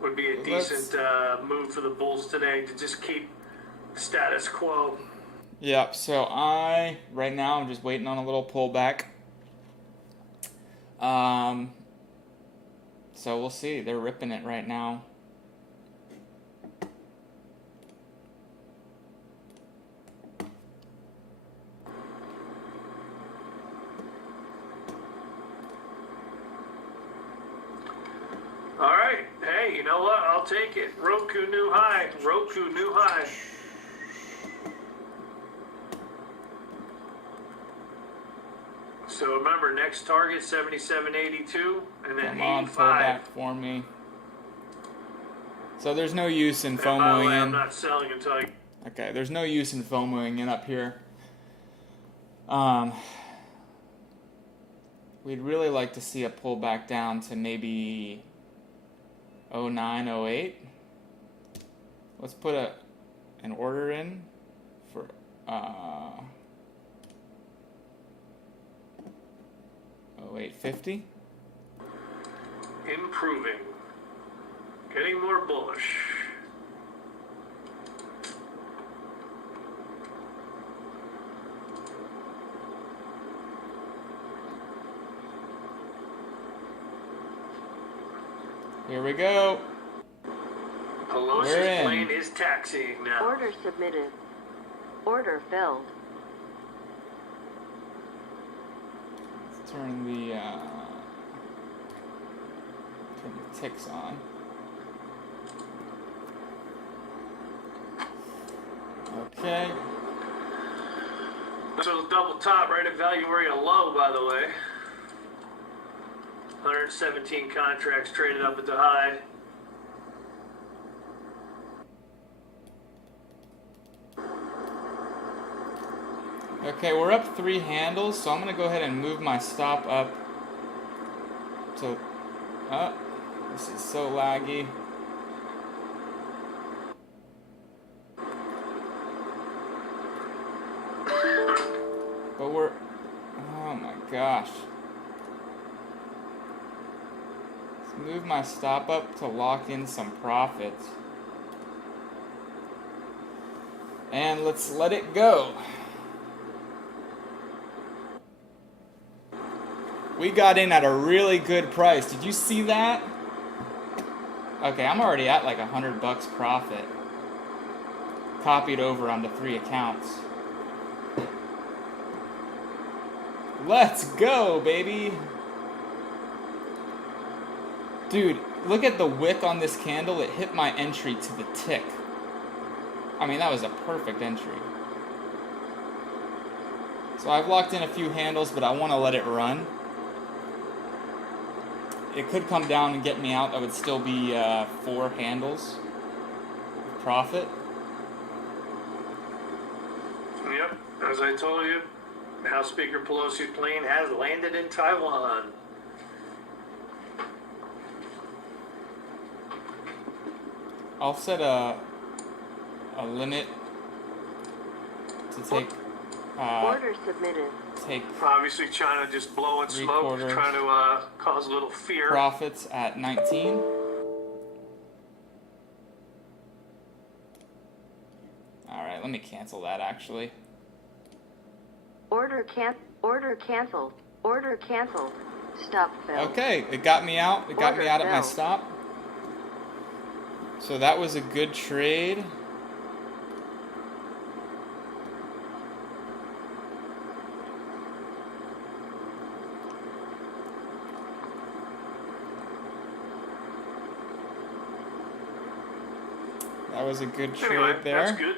would be a decent move for the bulls today to just keep status quo. Yep, so right now, I'm just waiting on a little pullback. So we'll see. They're ripping it right now. All right. Hey, you know what? I'll take it. Roku new high. Roku new high. So remember, next target 77.82, and then Come on, 85. pullback for me. So there's no use in And by the way, FOMOing I'm in. not selling until I. Okay, there's no use in FOMOing in up here. We'd really like to see a pullback down to maybe 09, 08. Let's put an order in for 0850. Improving. Getting more bullish. Here we go. Pelosi's We're in. plane is taxiing now. Order submitted. Order filled. Let's turn the ticks on. Okay. So the double top right at value area low, by the way. 117 contracts traded up at the high. Okay, we're up 3 handles, so I'm going to go ahead and move my stop up. So, this is so laggy. But oh my gosh. Let's move my stop up to lock in some profits. And let's let it go. We got in at a really good price. Did you see that? Okay, I'm already at like $100 profit. Copied over onto 3 accounts. Let's go, baby. Dude, look at the wick on this candle. It hit my entry to the tick. I mean, that was a perfect entry. So I've locked in a few handles, but I want to let it run. it could come down and get me out. That would still be 4 handles profit. Yep, as I told you, House Speaker Pelosi's plane has landed in Taiwan. I'll set a limit to take Order submitted. Obviously, China just blowing smoke, trying to cause a little fear. Profits at 19. All right, let me cancel that actually. Order canceled. Order canceled. Stop filled. Okay, it got me out. It got me Order out at my filled. stop. So that was a good trade. That was a good trade Anyway, there. that's good.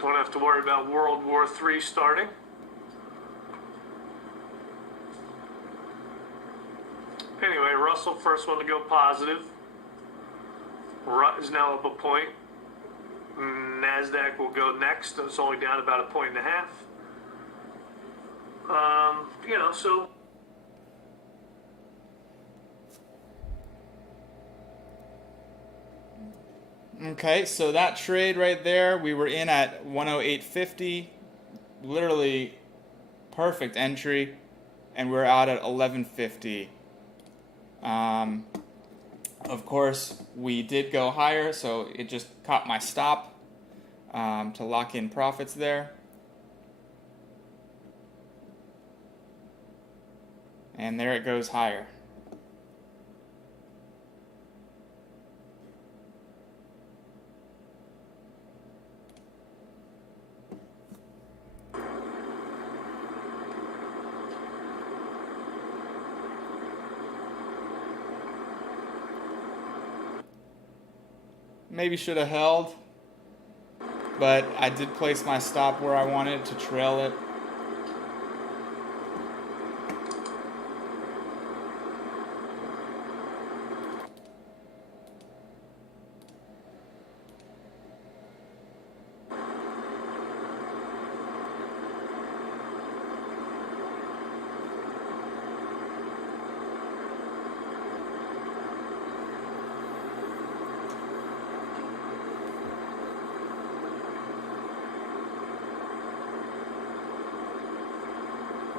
Don't have to worry about World War III starting. Anyway, Russell, first one to go positive. RUT is now up a point. NASDAQ will go next. It's only down about 1.5 points. So Okay, so that trade right there, we were in at 108.50, literally perfect entry, and we're out at 11.50. Of course, we did go higher, so it just caught my stop to lock in profits there. And there it goes higher. Maybe should have held, but I did place my stop where I wanted to trail it.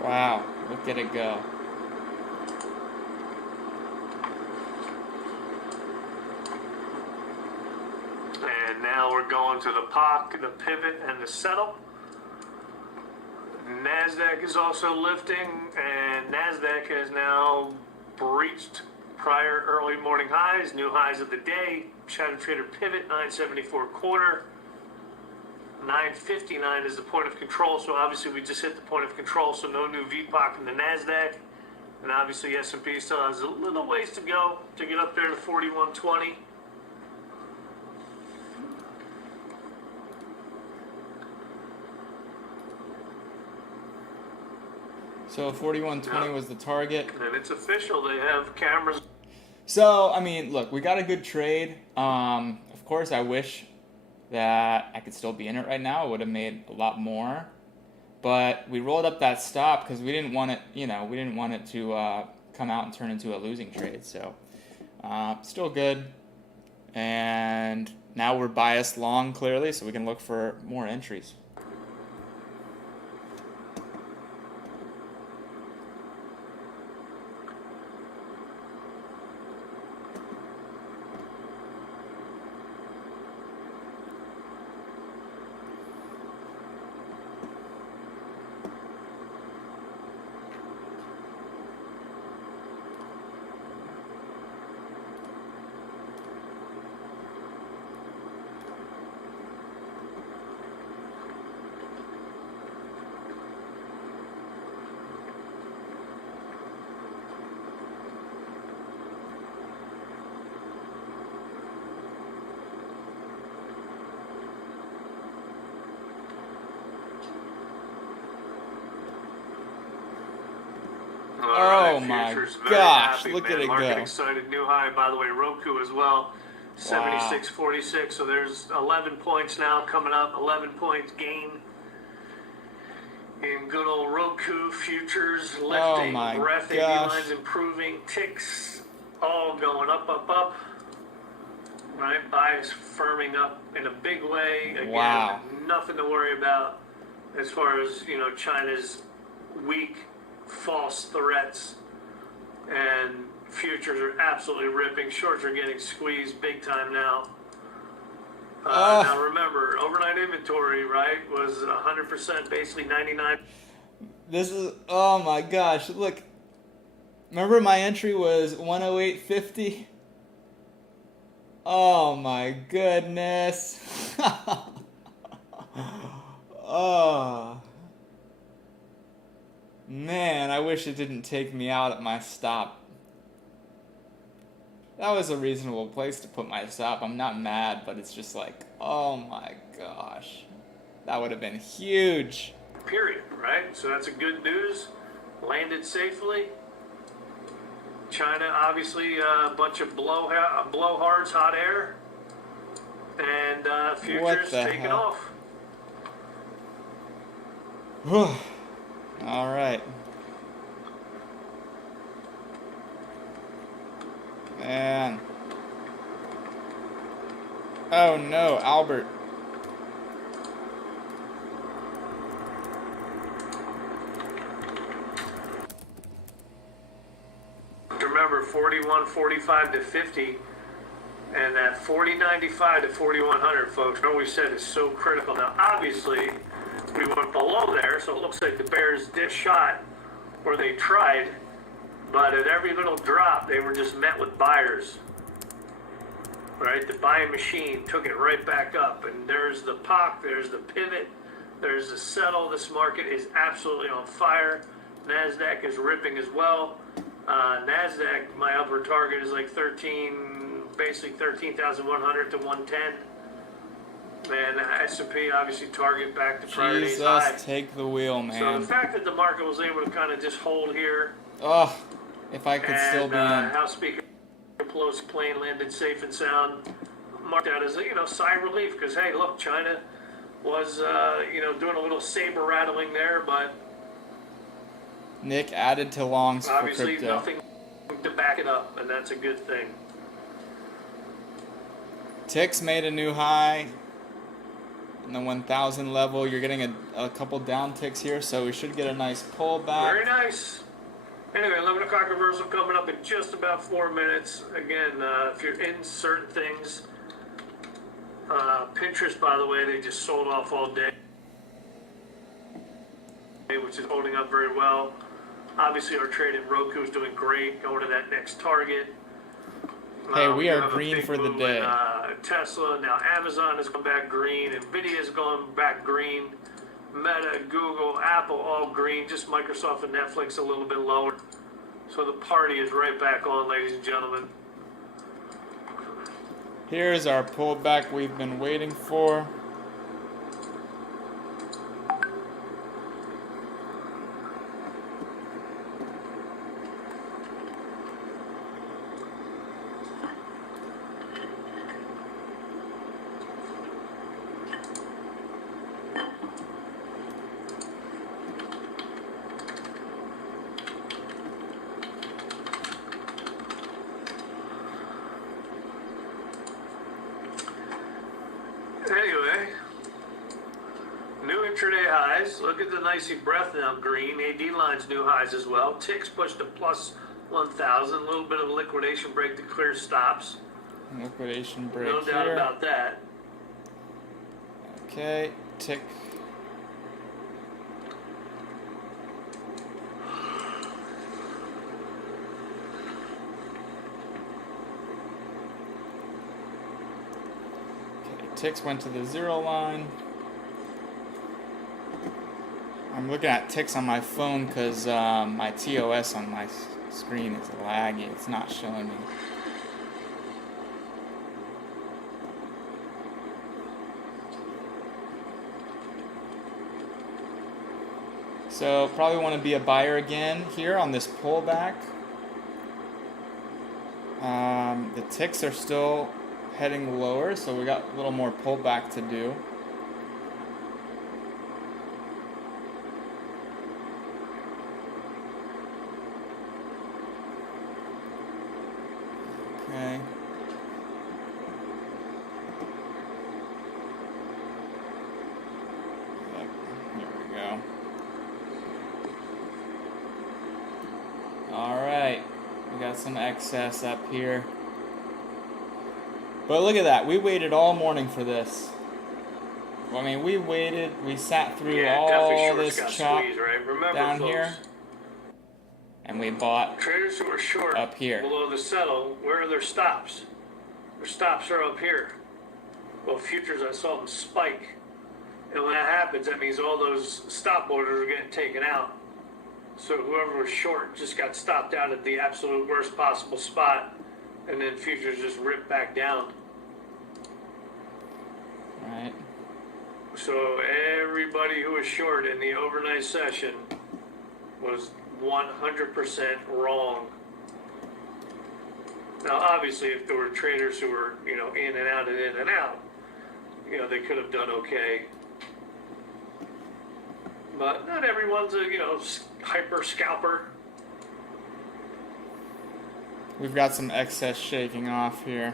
Wow, look at it go. And now we're going to the POC, the pivot, and the settle. NASDAQ is also lifting, and NASDAQ has now breached prior early morning highs, new highs of the day. Shadow Trader pivot, 974 quarter. 959 is the point of control, so obviously we just hit the point of control, so no new VPOC in the NASDAQ. And obviously S&P still has a little ways to go to get up there to 4120. So 4120 was the target. And it's official, they have cameras. So, I mean, look, we got a good trade. Of course, I wish that I could still be in it right now. I would have made a lot more. But we rolled up that stop because we didn't want it, we didn't want it to come out and turn into a losing trade. So, still good. And now we're biased long, clearly, so we can look for more entries. All right, Oh my futures, very gosh, happy, look man. at it Market go. excited. New high, by the way, Roku as well. 76.46. So there's 11 points now coming up. 11 points gain in good old Roku futures. Lifting, my breath, AD gosh. lines improving, ticks all going up, up, up. Right, bias firming up in a big way. Again, Wow. nothing to worry about as far as China's weak, false threats, and futures are absolutely ripping. Shorts are getting squeezed big time now. Now remember, overnight inventory, right, was 100%, basically 99. This is, oh my gosh, look. Remember my entry was 108.50? Oh my goodness. Oh. Man, I wish it didn't take me out at my stop. That was a reasonable place to put my stop. I'm not mad, but it's just like, oh my gosh. That would have been huge. Period, right? So that's a good news. Landed safely. China, obviously, a bunch of blowhards, hot air, and futures taking hell? off. All right. Man. Oh no, Albert. Remember, 41, 45 to 50, and that 40.95 to 4100, folks. What we said is so critical. Now, obviously, we went below there, so it looks like the Bears did shot, or they tried, but at every little drop, they were just met with buyers. Right? The buying machine took it right back up, and there's the POC, there's the pivot, there's the settle. This market is absolutely on fire. NASDAQ is ripping as well. NASDAQ, my upper target is like 13,100 to 110. And S&P obviously target back to prior days high. Jesus, take the wheel, man. So the fact that the market was able to kind of just hold here. Oh, if I could still be in. House Speaker Pelosi plane landed safe and sound. Marked out as a sigh of relief because hey, look, China was doing a little saber rattling there, but Nick added to longs for obviously crypto. nothing to back it up, and that's a good thing. Ticks made a new high in the 1,000 level. You're getting a couple down ticks here, so we should get a nice pullback. Very nice. Anyway, 11 o'clock reversal coming up in just about 4 minutes. Again, if you're in certain things, Pinterest, by the way, they just sold off all day, which is holding up very well. Obviously, our trade in Roku is doing great, going to that next target. Hey, we are have a green big for the move day. in, Tesla, now Amazon has gone back green, Nvidia is going back green, Meta, Google, Apple, all green, just Microsoft and Netflix a little bit lower. So the party is right back on, ladies and gentlemen. Here's our pullback we've been waiting for. Anyway, new intraday highs. Look at the nicey breath now, green. AD lines new highs as well. Ticks pushed to plus 1,000. A little bit of a liquidation break to clear stops. Liquidation break No doubt here. about that. Okay, tick. Okay, ticks went to the 0 line. I'm looking at ticks on my phone because my TOS on my screen is laggy. It's not showing me. So probably want to be a buyer again here on this pullback. The ticks are still heading lower, so we got a little more pullback to do. Okay. Yep, here we go. Alright, we got some excess up here. But look at that, we waited all morning for this. I mean, we waited, we sat through all this chop right? Remember, down folks, here, and we bought traders who are short up here. below the settle, where are their stops? Their stops are up here. Well, futures, I saw them spike. And when that happens, that means all those stop orders are getting taken out. So whoever was short just got stopped out at the absolute worst possible spot, and then futures just ripped back down. Right. So everybody who was short in the overnight session was 100% wrong. Now, obviously, if there were traders who were, in and out and in and out, they could have done okay. But not everyone's a, hyper scalper. We've got some excess shaking off here.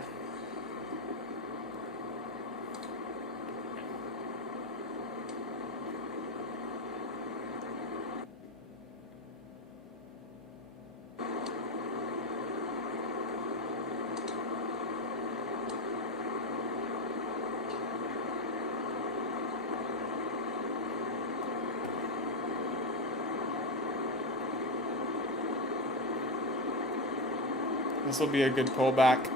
This will be a good pullback.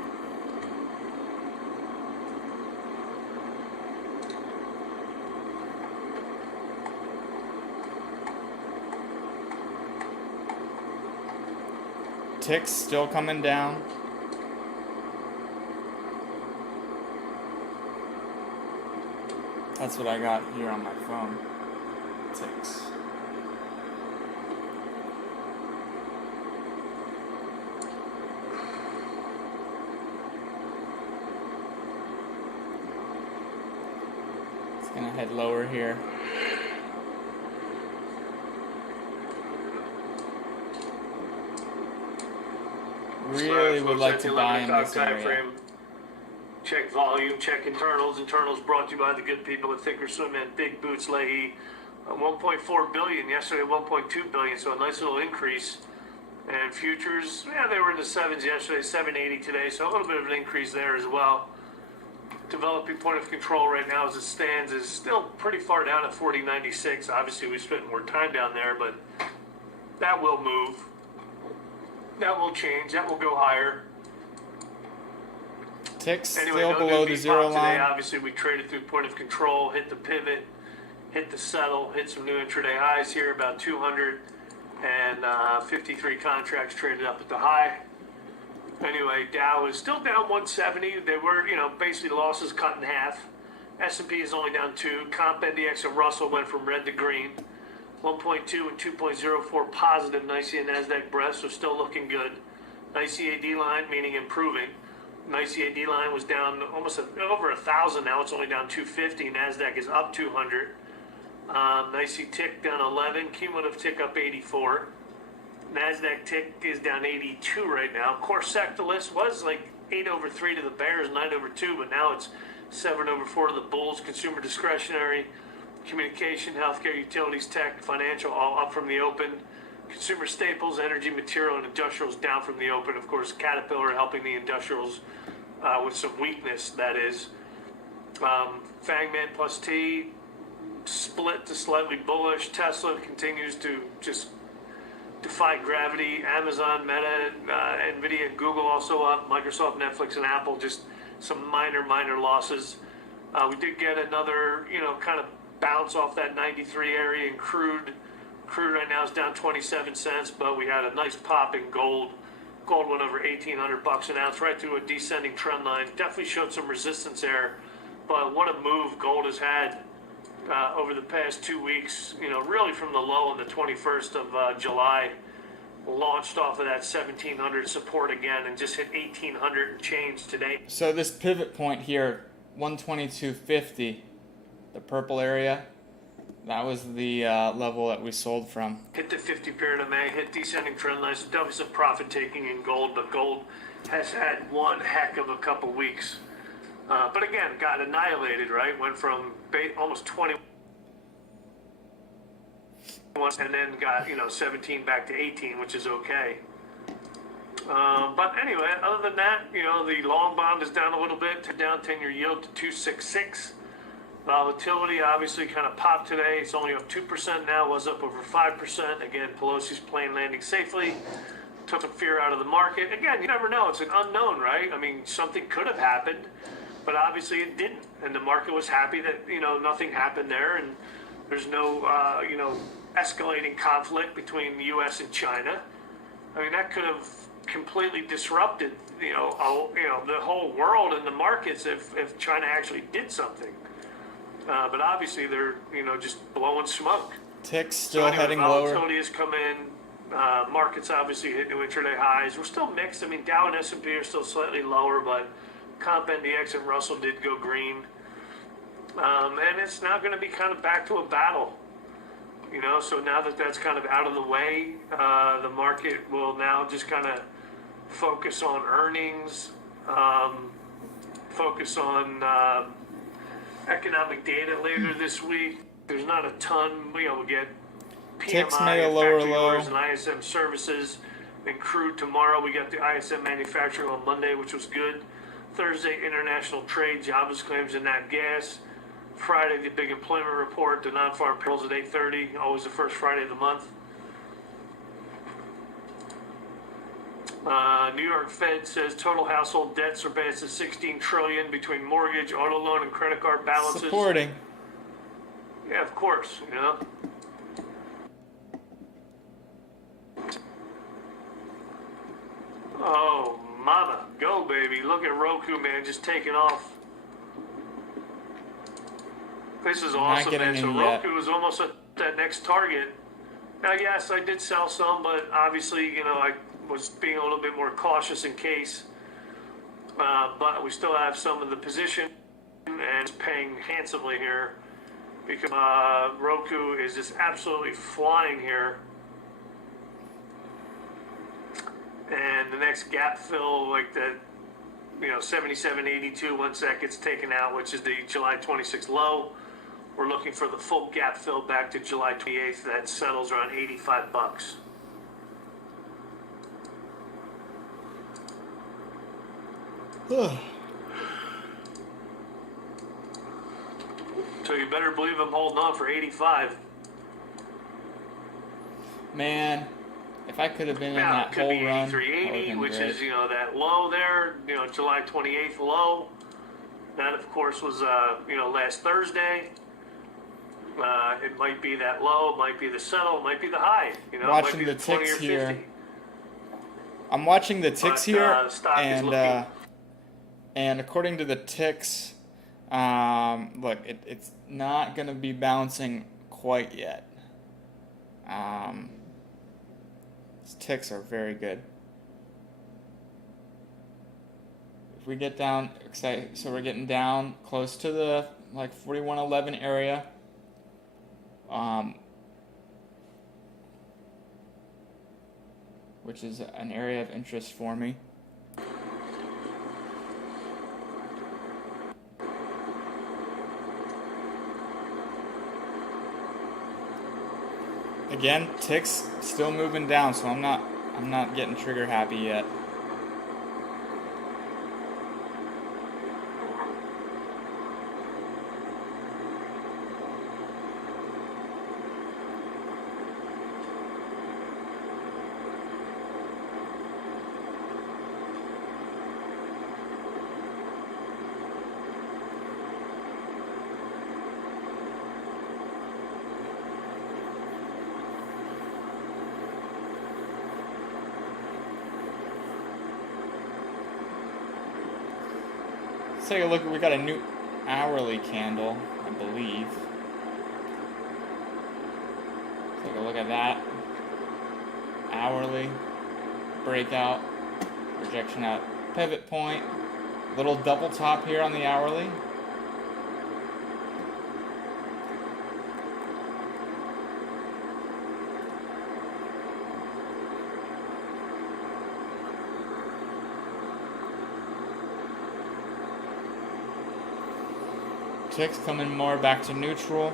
Ticks still coming down. That's what I got here on my phone. Ticks. Gonna head lower here. Really would like to buy in this area. Check volume, check internals. Internals brought to you by the good people at Thinkorswim, Big Boots Leahy. 1.4 billion yesterday, 1.2 billion, so a nice little increase. And futures, they were in the sevens yesterday, 780 today, so a little bit of an increase there as well. Developing point of control right now as it stands is still pretty far down at 40.96. Obviously, we spent more time down there, but that will move. That will change. That will go higher. Ticks anyway, still below the zero line. Today, obviously, we traded through point of control, hit the pivot, hit the settle, hit some new intraday highs here, about 253 contracts traded up at the high. Anyway, Dow is still down 170. They were, basically losses cut in half. S&P is only down 2. Comp NDX and Russell went from red to green. 1.2 and 2.04 positive NYSE and NASDAQ breath, so still looking good. NYSE AD line, meaning improving. NYSE AD line was down almost over 1,000. Now it's only down 250. NASDAQ is up 200. NYSE tick down 11. Cumulative tick up 84. NASDAQ tick is down 82 right now. Core sector list was like 8/3 to the bears, 9/2, but now it's 7/4 to the bulls. Consumer discretionary, communication, healthcare, utilities, tech, financial, all up from the open. Consumer staples, energy, material, and industrials down from the open. Of course, Caterpillar helping the industrials with some weakness, that is. Fangman plus T split to slightly bullish. Tesla continues to just defy gravity. Amazon, Meta, Nvidia, and Google also up. Microsoft, Netflix, and Apple just some minor losses. We did get another, kind of bounce off that 93 area in crude. Crude right now is down 27 cents, but we had a nice pop in gold. Gold went over $1,800 an ounce, right through a descending trend line. Definitely showed some resistance there, but what a move gold has had over the past 2 weeks, really from the low on the 21st of July, launched off of that 1700 support again and just hit 1800 and change today. So this pivot point here, 122.50, the purple area, that was the level that we sold from. Hit the 50 period of May, hit descending trend lines. Definitely some profit taking in gold, but gold has had one heck of a couple weeks. But again, got annihilated, right? Went from almost 20 and then got 17 back to 18, which is okay. But anyway, other than that, the long bond is down a little bit, down 10-year yield to 266. Volatility obviously kind of popped today. It's only up 2% now, was up over 5%. Again, Pelosi's plane landing safely. Took some fear out of the market. Again, you never know. It's an unknown, right? I mean, something could have happened, but obviously it didn't. And the market was happy that, nothing happened there. And there's no, escalating conflict between the U.S. and China. I mean, that could have completely disrupted, the whole world and the markets if China actually did something. But obviously they're, just blowing smoke. Tick's still anyway, heading lower. Volatility has come in. Markets obviously hit new intraday highs. We're still mixed. I mean, Dow and S&P are still slightly lower, but Comp NDX and Russell did go green. And it's now going to be kind of back to a battle. So now that that's kind of out of the way, the market will now just kind of focus on earnings, focus on economic data later this week. There's not a ton. We get Ticks PMI, made a lower factory low. orders, and ISM services, and crude tomorrow. We got the ISM manufacturing on Monday, which was good. Thursday, international trade, jobless claims, and nat gas. Friday, the big employment report, the non-farm payrolls at 8:30, always the first Friday of the month. New York Fed says total household debt surpasses 16 trillion between mortgage, auto loan, and credit card balances. Supporting. Yeah, of course, Oh, mama, go baby! Look at Roku, man, just taking off. This is awesome, man. So Roku is almost at that next target. Now, yes, I did sell some, but obviously, I was being a little bit more cautious in case. But we still have some of the position and it's paying handsomely here because Roku is just absolutely flying here. And the next gap fill, like the 77.82, once that gets taken out, which is the July 26th low. We're looking for the full gap fill back to July 28th. That settles around $85. So you better believe I'm holding on for 85. Man, if I could have been in that whole run, it could be 83.80, which is that low there, July 28th low. That of course was last Thursday. It might be that low, it might be the settle, it might be the high. Watching it might be the ticks 20 or here. 50. I'm watching the ticks here, the stock is looking. And according to the ticks, look, it's not going to be bouncing quite yet. These ticks are very good. If we get down, so we're getting down close to the 4111 area. Which is an area of interest for me. Again, ticks still moving down, so I'm not getting trigger happy yet. Let's take a look. We got a new hourly candle, I believe. So look at that. Hourly. Breakout. Rejection at pivot point. Little double top here on the hourly. Ticks coming more back to neutral.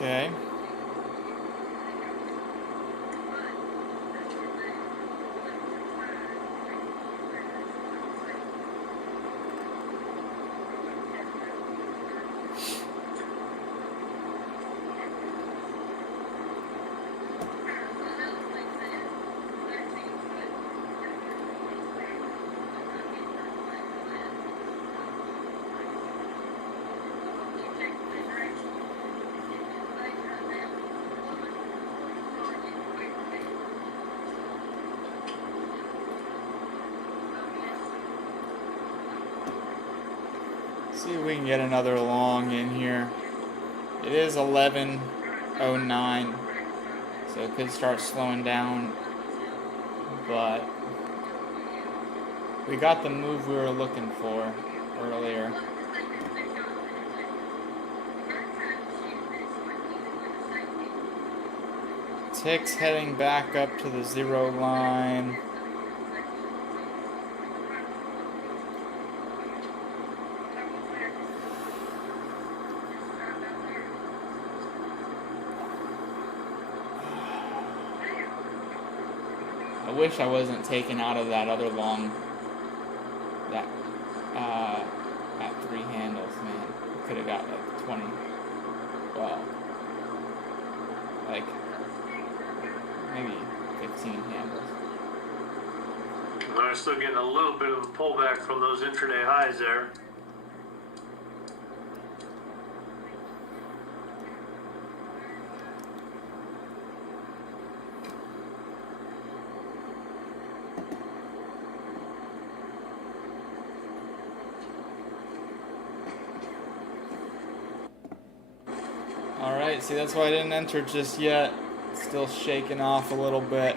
Okay. See if we can get another long in here. It is 11:09, so it could start slowing down, but we got the move we were looking for earlier. Ticks heading back up to the 0 line. I wish I wasn't taken out of that other long, that at 3 handles, man. Could have got like 20, well, like maybe 15 handles. We're still getting a little bit of a pullback from those intraday highs there. Alright, see, that's why I didn't enter just yet. Still shaking off a little bit.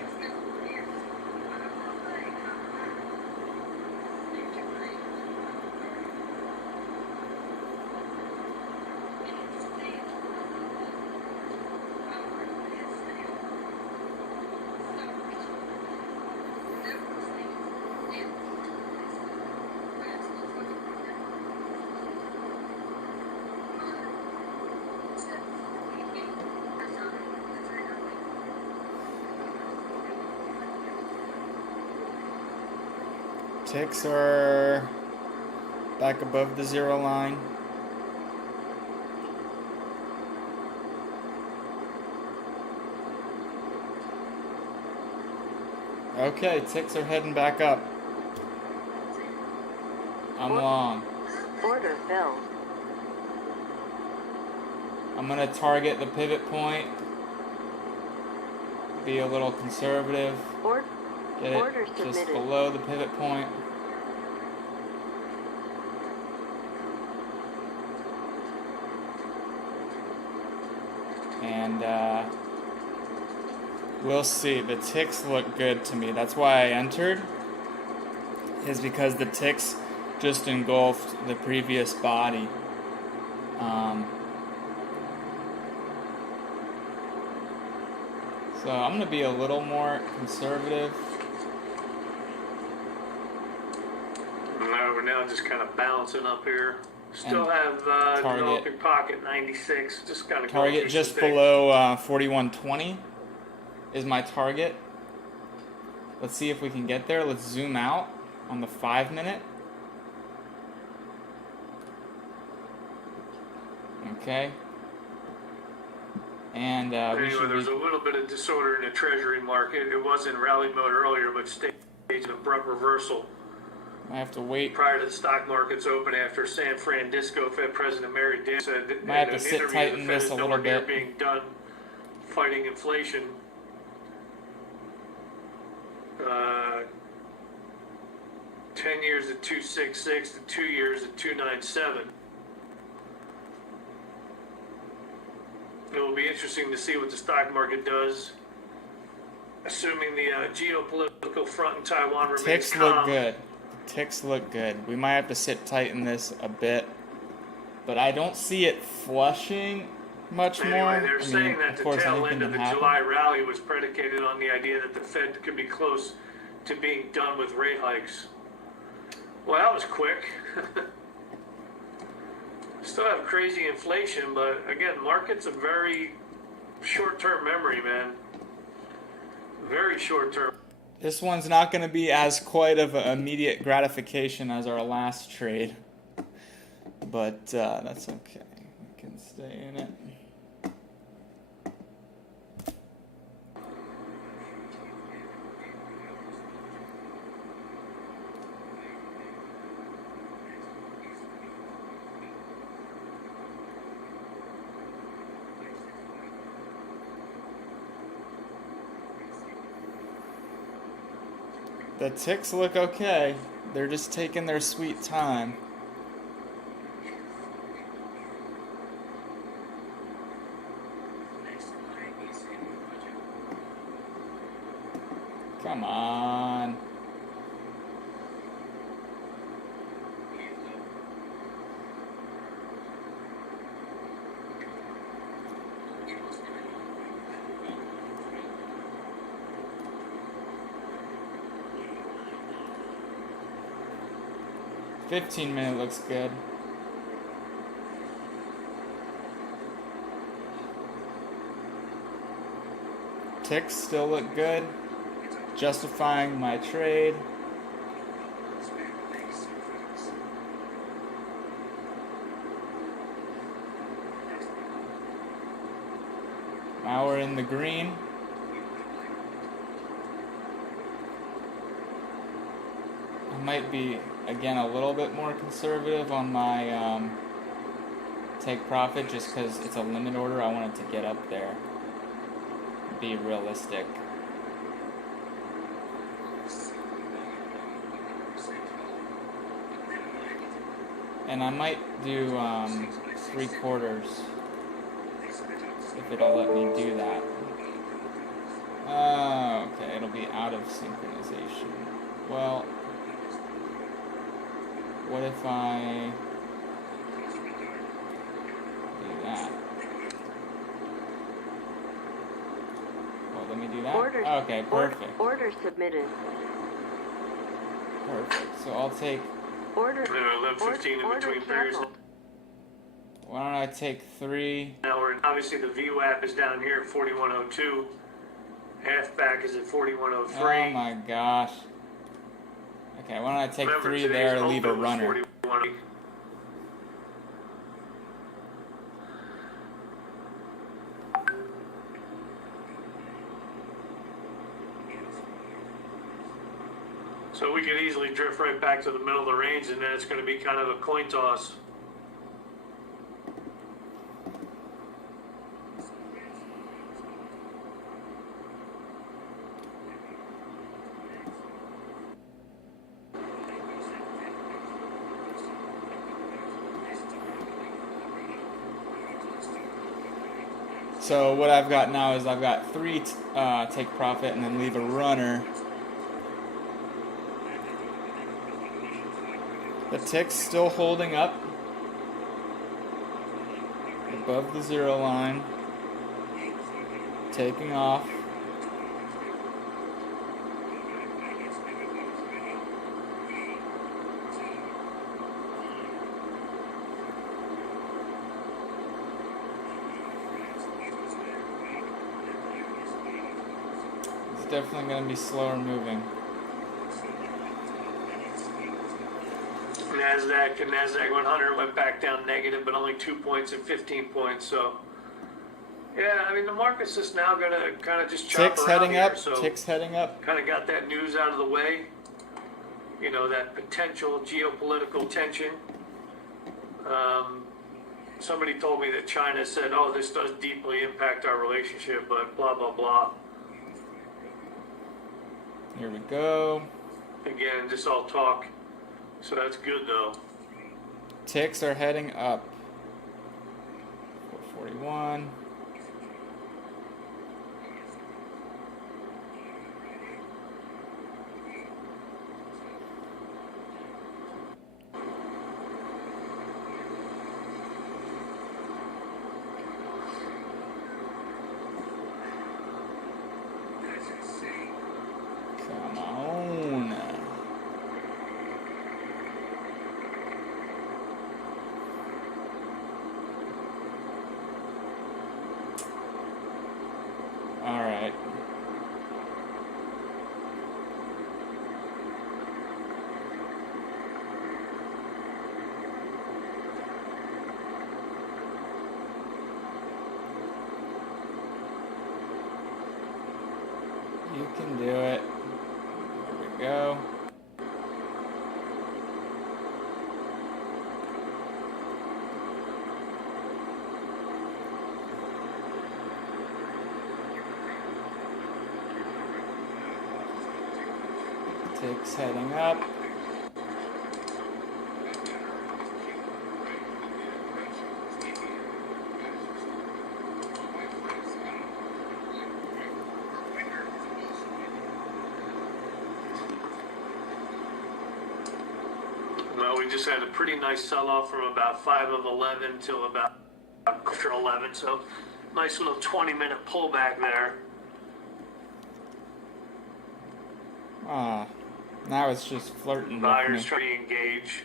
Ticks are back above the 0 line. Okay, ticks are heading back up. I'm long. Order filled. I'm going to target the pivot point. Be a little conservative. Get Order it just submitted. below the pivot point. And we'll see. The ticks look good to me. That's why I entered. is because the ticks just engulfed the previous body. So I'm going to be a little more conservative. No, we're now just kind of balancing up here. Still And have target. developing pocket 96. Just kind of Target just below 4120 is my target. Let's see if we can get there. Let's zoom out on the 5 minute. Okay. And Anyway, we should there's a little bit of disorder in the treasury market. It was in rally mode earlier, but staged an abrupt reversal I have to wait. prior to the stock market's open after San Francisco Fed President Mary Davis said that Might have in to an sit interview, tight the in Fed this is a nowhere little near bit. being done fighting inflation. 10 years at 266 to 2 years at 297. It will be interesting to see what the stock market does, assuming the geopolitical front in Taiwan remains Ticks calm. look good. Ticks look good. We might have to sit tight in this a bit, but I don't see it flushing much Anyway, more. they're saying that of the course, tail anything end of can the happen. July rally was predicated on the idea that the Fed could be close to being done with rate hikes. Well, that was quick. Still have crazy inflation, but again, market's a very short-term memory, man. Very short-term. This one's not going to be as quite of an immediate gratification as our last trade, but that's okay. We can stay in it. The ticks look okay. They're just taking their sweet time. Come on. $15 looks good. Ticks still look good. Justifying my trade. Now we're in the green. I might be, again, a little bit more conservative on my take profit just because it's a limit order. I want it to get up there. Be realistic. And I might do 3/4 if it'll let me do that. Okay, it'll be out of synchronization. Well, what if I do that? Well, let me do that. Order. Okay, perfect. Order submitted. Perfect. So I'll take. Order. 11:15 in order between periods. canceled. Why don't I take 3? Now we're obviously the VWAP is down here at 4102. Half back is at 4103. Oh my gosh. Okay, why don't I take Remember, 3 today's there to leave a open was runner? 41. So we could easily drift right back to the middle of the range, and then it's going to be kind of a coin toss. So what I've got now is I've got 3 take profit and then leave a runner. The tick's still holding up above the 0 line, taking off. It's definitely going to be slower moving. NASDAQ 100 went back down negative, but only 2 points and 15 points. So, yeah, I mean, the market's just now going to kind of just chop Ticks around heading here. up. So Ticks heading up. kind of got that news out of the way. You know, that potential geopolitical tension. Somebody told me that China said, oh, this does deeply impact our relationship, but blah, blah, blah. Here we go. Again, just all talk. So that's good, though. Ticks are heading up. 441. Come on. All right. You can do it. There we go. Ticks heading up. Well, we just had a pretty nice sell-off from about 5 of 11 till about after 11. So nice little 20-minute pullback there. Ah, now it's just flirting with Buyers me. trying to engage.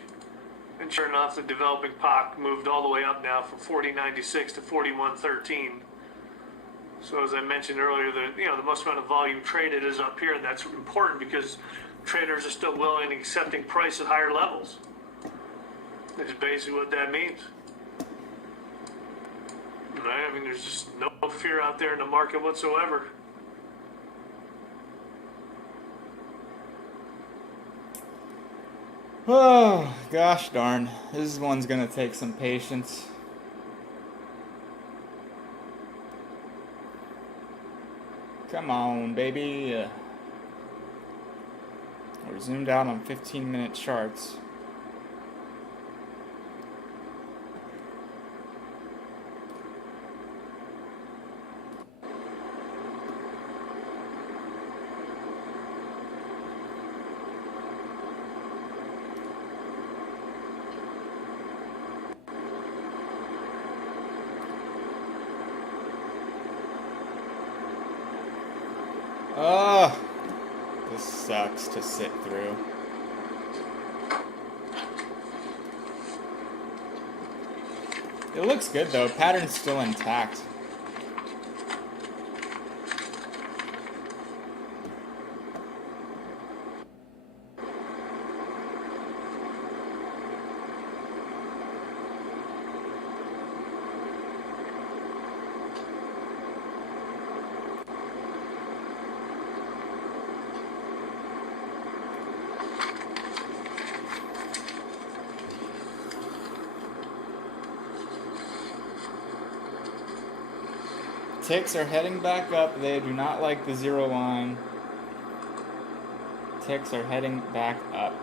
And sure enough, the developing POC moved all the way up now from 40.96 to 41.13. So as I mentioned earlier, the most amount of volume traded is up here, and that's important because traders are still willing and accepting price at higher levels. That's basically what that means. Right? I mean, there's just no fear out there in the market whatsoever. Oh, gosh darn. This one's gonna take some patience. Come on, baby. We're zoomed out on 15-minute charts. Oh, this sucks to sit through. It looks good though, pattern's still intact. Ticks are heading back up. They do not like the 0 line. Ticks are heading back up.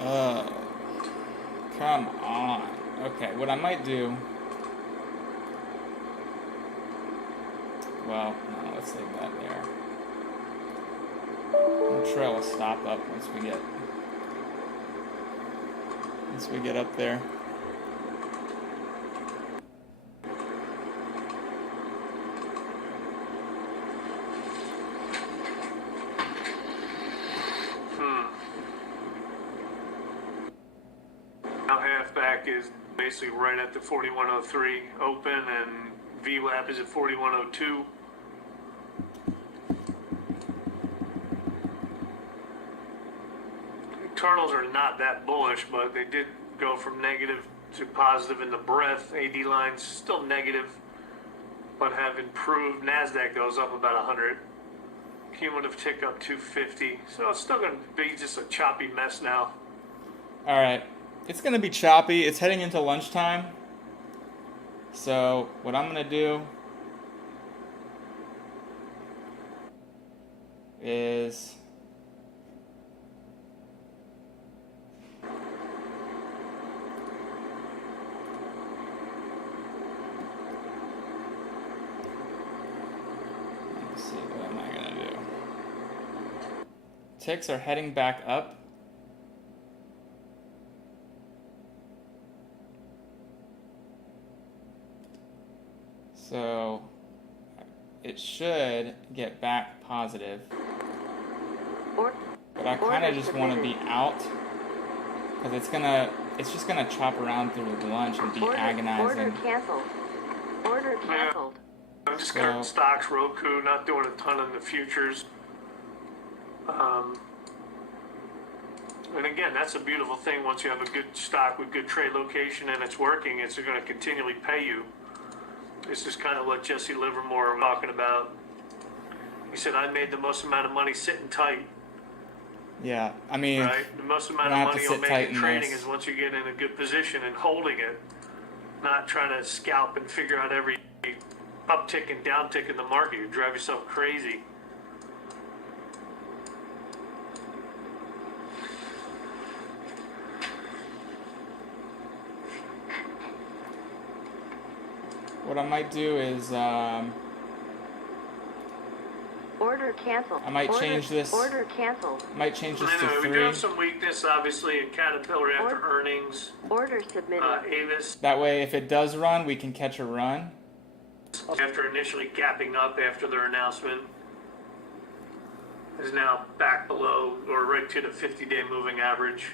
Oh, come on. Okay, what I might do. Well, no, let's leave that there. The trail will stop up once we get up there. Now halfback is basically right at the 4103 open, and VWAP is at 4102. Internals are not that bullish, but they did go from negative to positive in the breadth. AD lines still negative, but have improved. NASDAQ goes up about 100. Cumulative tick up 250. So it's still going to be just a choppy mess now. All right, it's gonna be choppy. It's heading into lunchtime. So what I'm gonna do is let's see, what am I gonna do? Ticks are heading back up. So it should get back positive, but I kind of just want to be out because it's just gonna chop around through the lunch and be agonizing. Order canceled. Order canceled. I'm just going to stocks, Roku, not doing a ton in the futures. And again, that's a beautiful thing. Once you have a good stock with good trade location and it's working, it's going to continually pay you. This is kind of what Jesse Livermore was talking about. He said, I made the most amount of money sitting tight. Yeah, I mean, right? The most amount of money you'll make in trading is once you get in a good position and holding it, not trying to scalp and figure out every uptick and downtick in the market. You drive yourself crazy. what I might do is Order canceled. I might change this. Order canceled. Might change this to Anyway, we 3. do have some weakness, obviously, in Caterpillar after Order. earnings. Order submitted. Avis, That way, if it does run, we can catch a run. after initially gapping up after their announcement, is now back below or right to the 50-day moving average.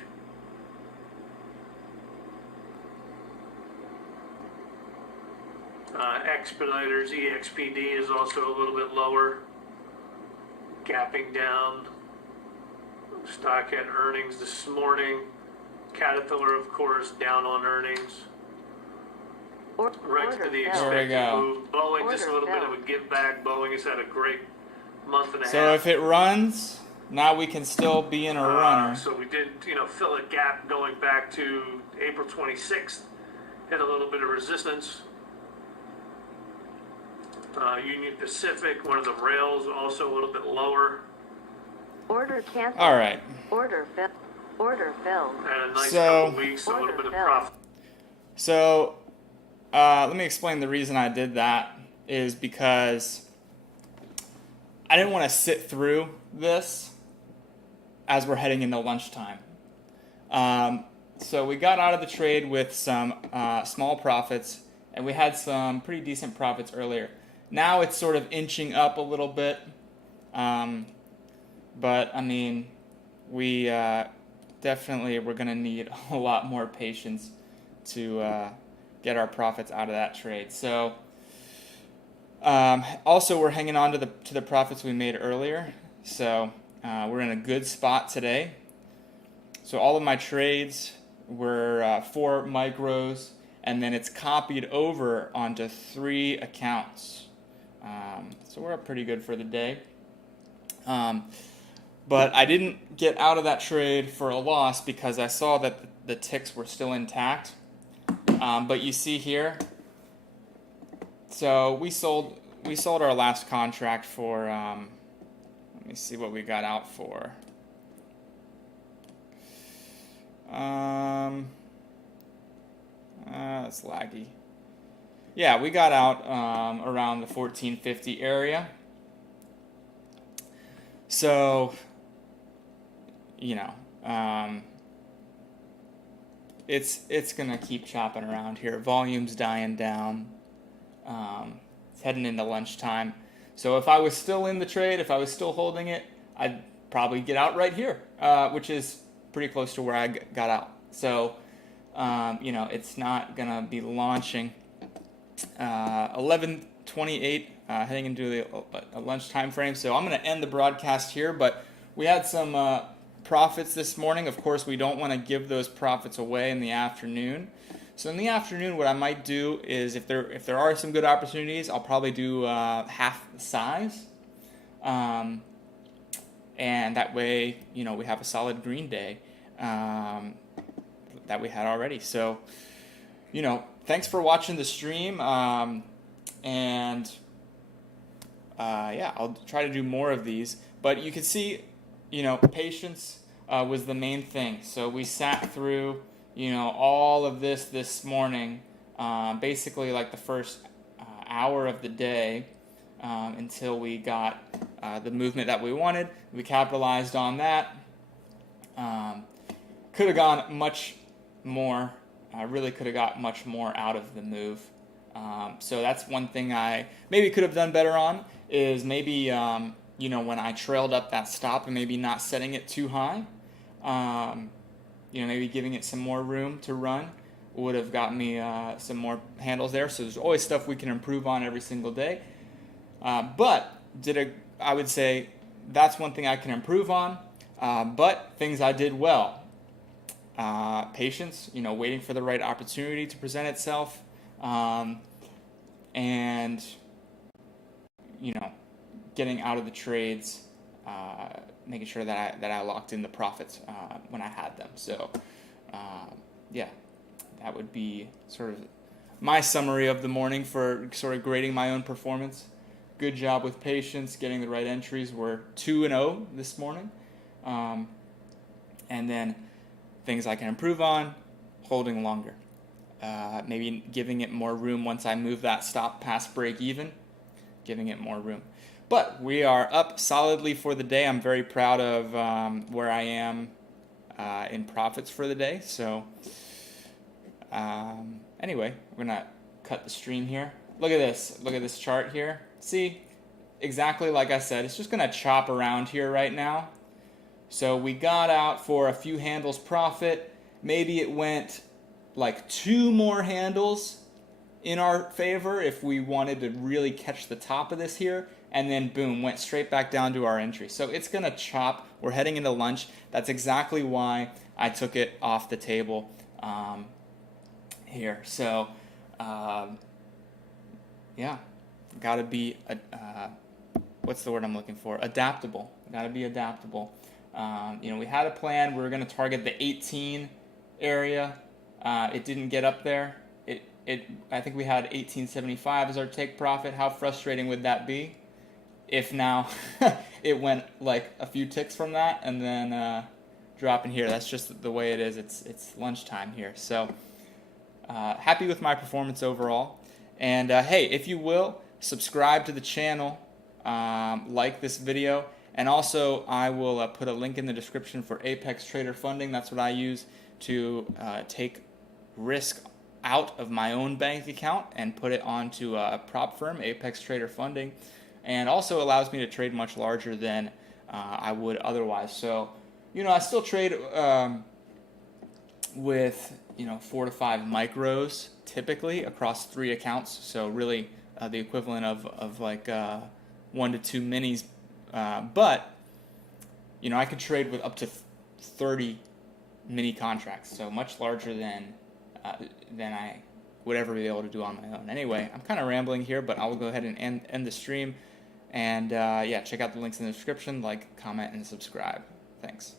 Expeditors, EXPD is also a little bit lower, gapping down. Stock had earnings this morning. Caterpillar, of course, down on earnings. Right to the filled. There we expected go. move. Boeing, just a Order little bit of filled. a give back. Boeing has had a great month and a So half. if it runs, now we can still be in a runner. So we did, fill a gap going back to April 26th. Hit a little bit of resistance. Union Pacific, one of the rails, also a little bit lower. Order canceled. All right. Order filled. Order filled. Had a nice So- couple weeks, so a little bit of Order profit. So let me explain the reason I did that is because I didn't want to sit through this as we're heading into lunchtime. So we got out of the trade with some small profits, and we had some pretty decent profits earlier. Now it's sort of inching up a little bit, but I mean, we definitely we're going to need a lot more patience to get our profits out of that trade. So also we're hanging on to the profits we made earlier. So we're in a good spot today. So all of my trades were 4 micros, and then it's copied over onto 3 accounts. So we're up pretty good for the day. But I didn't get out of that trade for a loss because I saw that the ticks were still intact. But you see here, so we sold our last contract for, let me see what we got out for. It's laggy. Yeah, we got out around the 1450 area. So, you know, it's gonna keep chopping around here. Volume's dying down. It's heading into lunchtime. So if I was still in the trade, if I was still holding it, I'd probably get out right here, which is pretty close to where I got out. So, you know, it's not gonna be launching 11:28, heading into the lunch time frame. So I'm gonna end the broadcast here. But we had some profits this morning. Of course, we don't want to give those profits away in the afternoon. So in the afternoon, what I might do is, if there are some good opportunities, I'll probably do half the size, and that way, you know, we have a solid green day that we had already. So, you know, thanks for watching the stream, and yeah, I'll try to do more of these. But you can see, you know, patience was the main thing. So we sat through, you know, all of this morning, basically like the first hour of the day, until we got the movement that we wanted. We capitalized on that. Could have gone much more. I really could have got much more out of the move. So that's one thing I maybe could have done better on, is maybe, you know, when I trailed up that stop and maybe not setting it too high, you know, maybe giving it some more room to run would have got me some more handles there. So there's always stuff we can improve on every single day. But I would say that's one thing I can improve on. But things I did well. Patience, you know, waiting for the right opportunity to present itself. And, you know, getting out of the trades, making sure that I locked in the profits when I had them. So, yeah, that would be sort of my summary of the morning for sort of grading my own performance. Good job with patience, getting the right entries. We're 2-0 this morning. And then things I can improve on, holding longer. Maybe giving it more room once I move that stop past break even, giving it more room. But we are up solidly for the day. I'm very proud of where I am in profits for the day. So anyway, we're going to cut the stream here. Look at this. Look at this chart here. See, exactly like I said, it's just going to chop around here right now. So we got out for a few handles profit. Maybe it went like 2 more handles in our favor if we wanted to really catch the top of this here. And then boom, went straight back down to our entry. So it's going to chop. We're heading into lunch. That's exactly why I took it off the table here. So, yeah, got to be, what's the word I'm looking for? Adaptable. Got to be adaptable. You know, we had a plan. We were going to target the 18 area. It didn't get up there. I think we had 1875 as our take profit. How frustrating would that be if now it went like a few ticks from that and then dropping here? That's just the way it is. It's lunchtime here. So happy with my performance overall. And hey, if you will, subscribe to the channel, like this video, and also I will put a link in the description for Apex Trader Funding. That's what I use to take risk out of my own bank account and put it onto a prop firm, Apex Trader Funding, and also allows me to trade much larger than I would otherwise. So, you know, I still trade with, you know, 4 to 5 micros typically across 3 accounts. So really the equivalent of like 1 to 2 minis. But, you know, I could trade with up to 30 mini contracts, so much larger than I would ever be able to do on my own. Anyway, I'm kind of rambling here, but I will go ahead and end the stream. And yeah, check out the links in the description, like, comment, and subscribe. Thanks.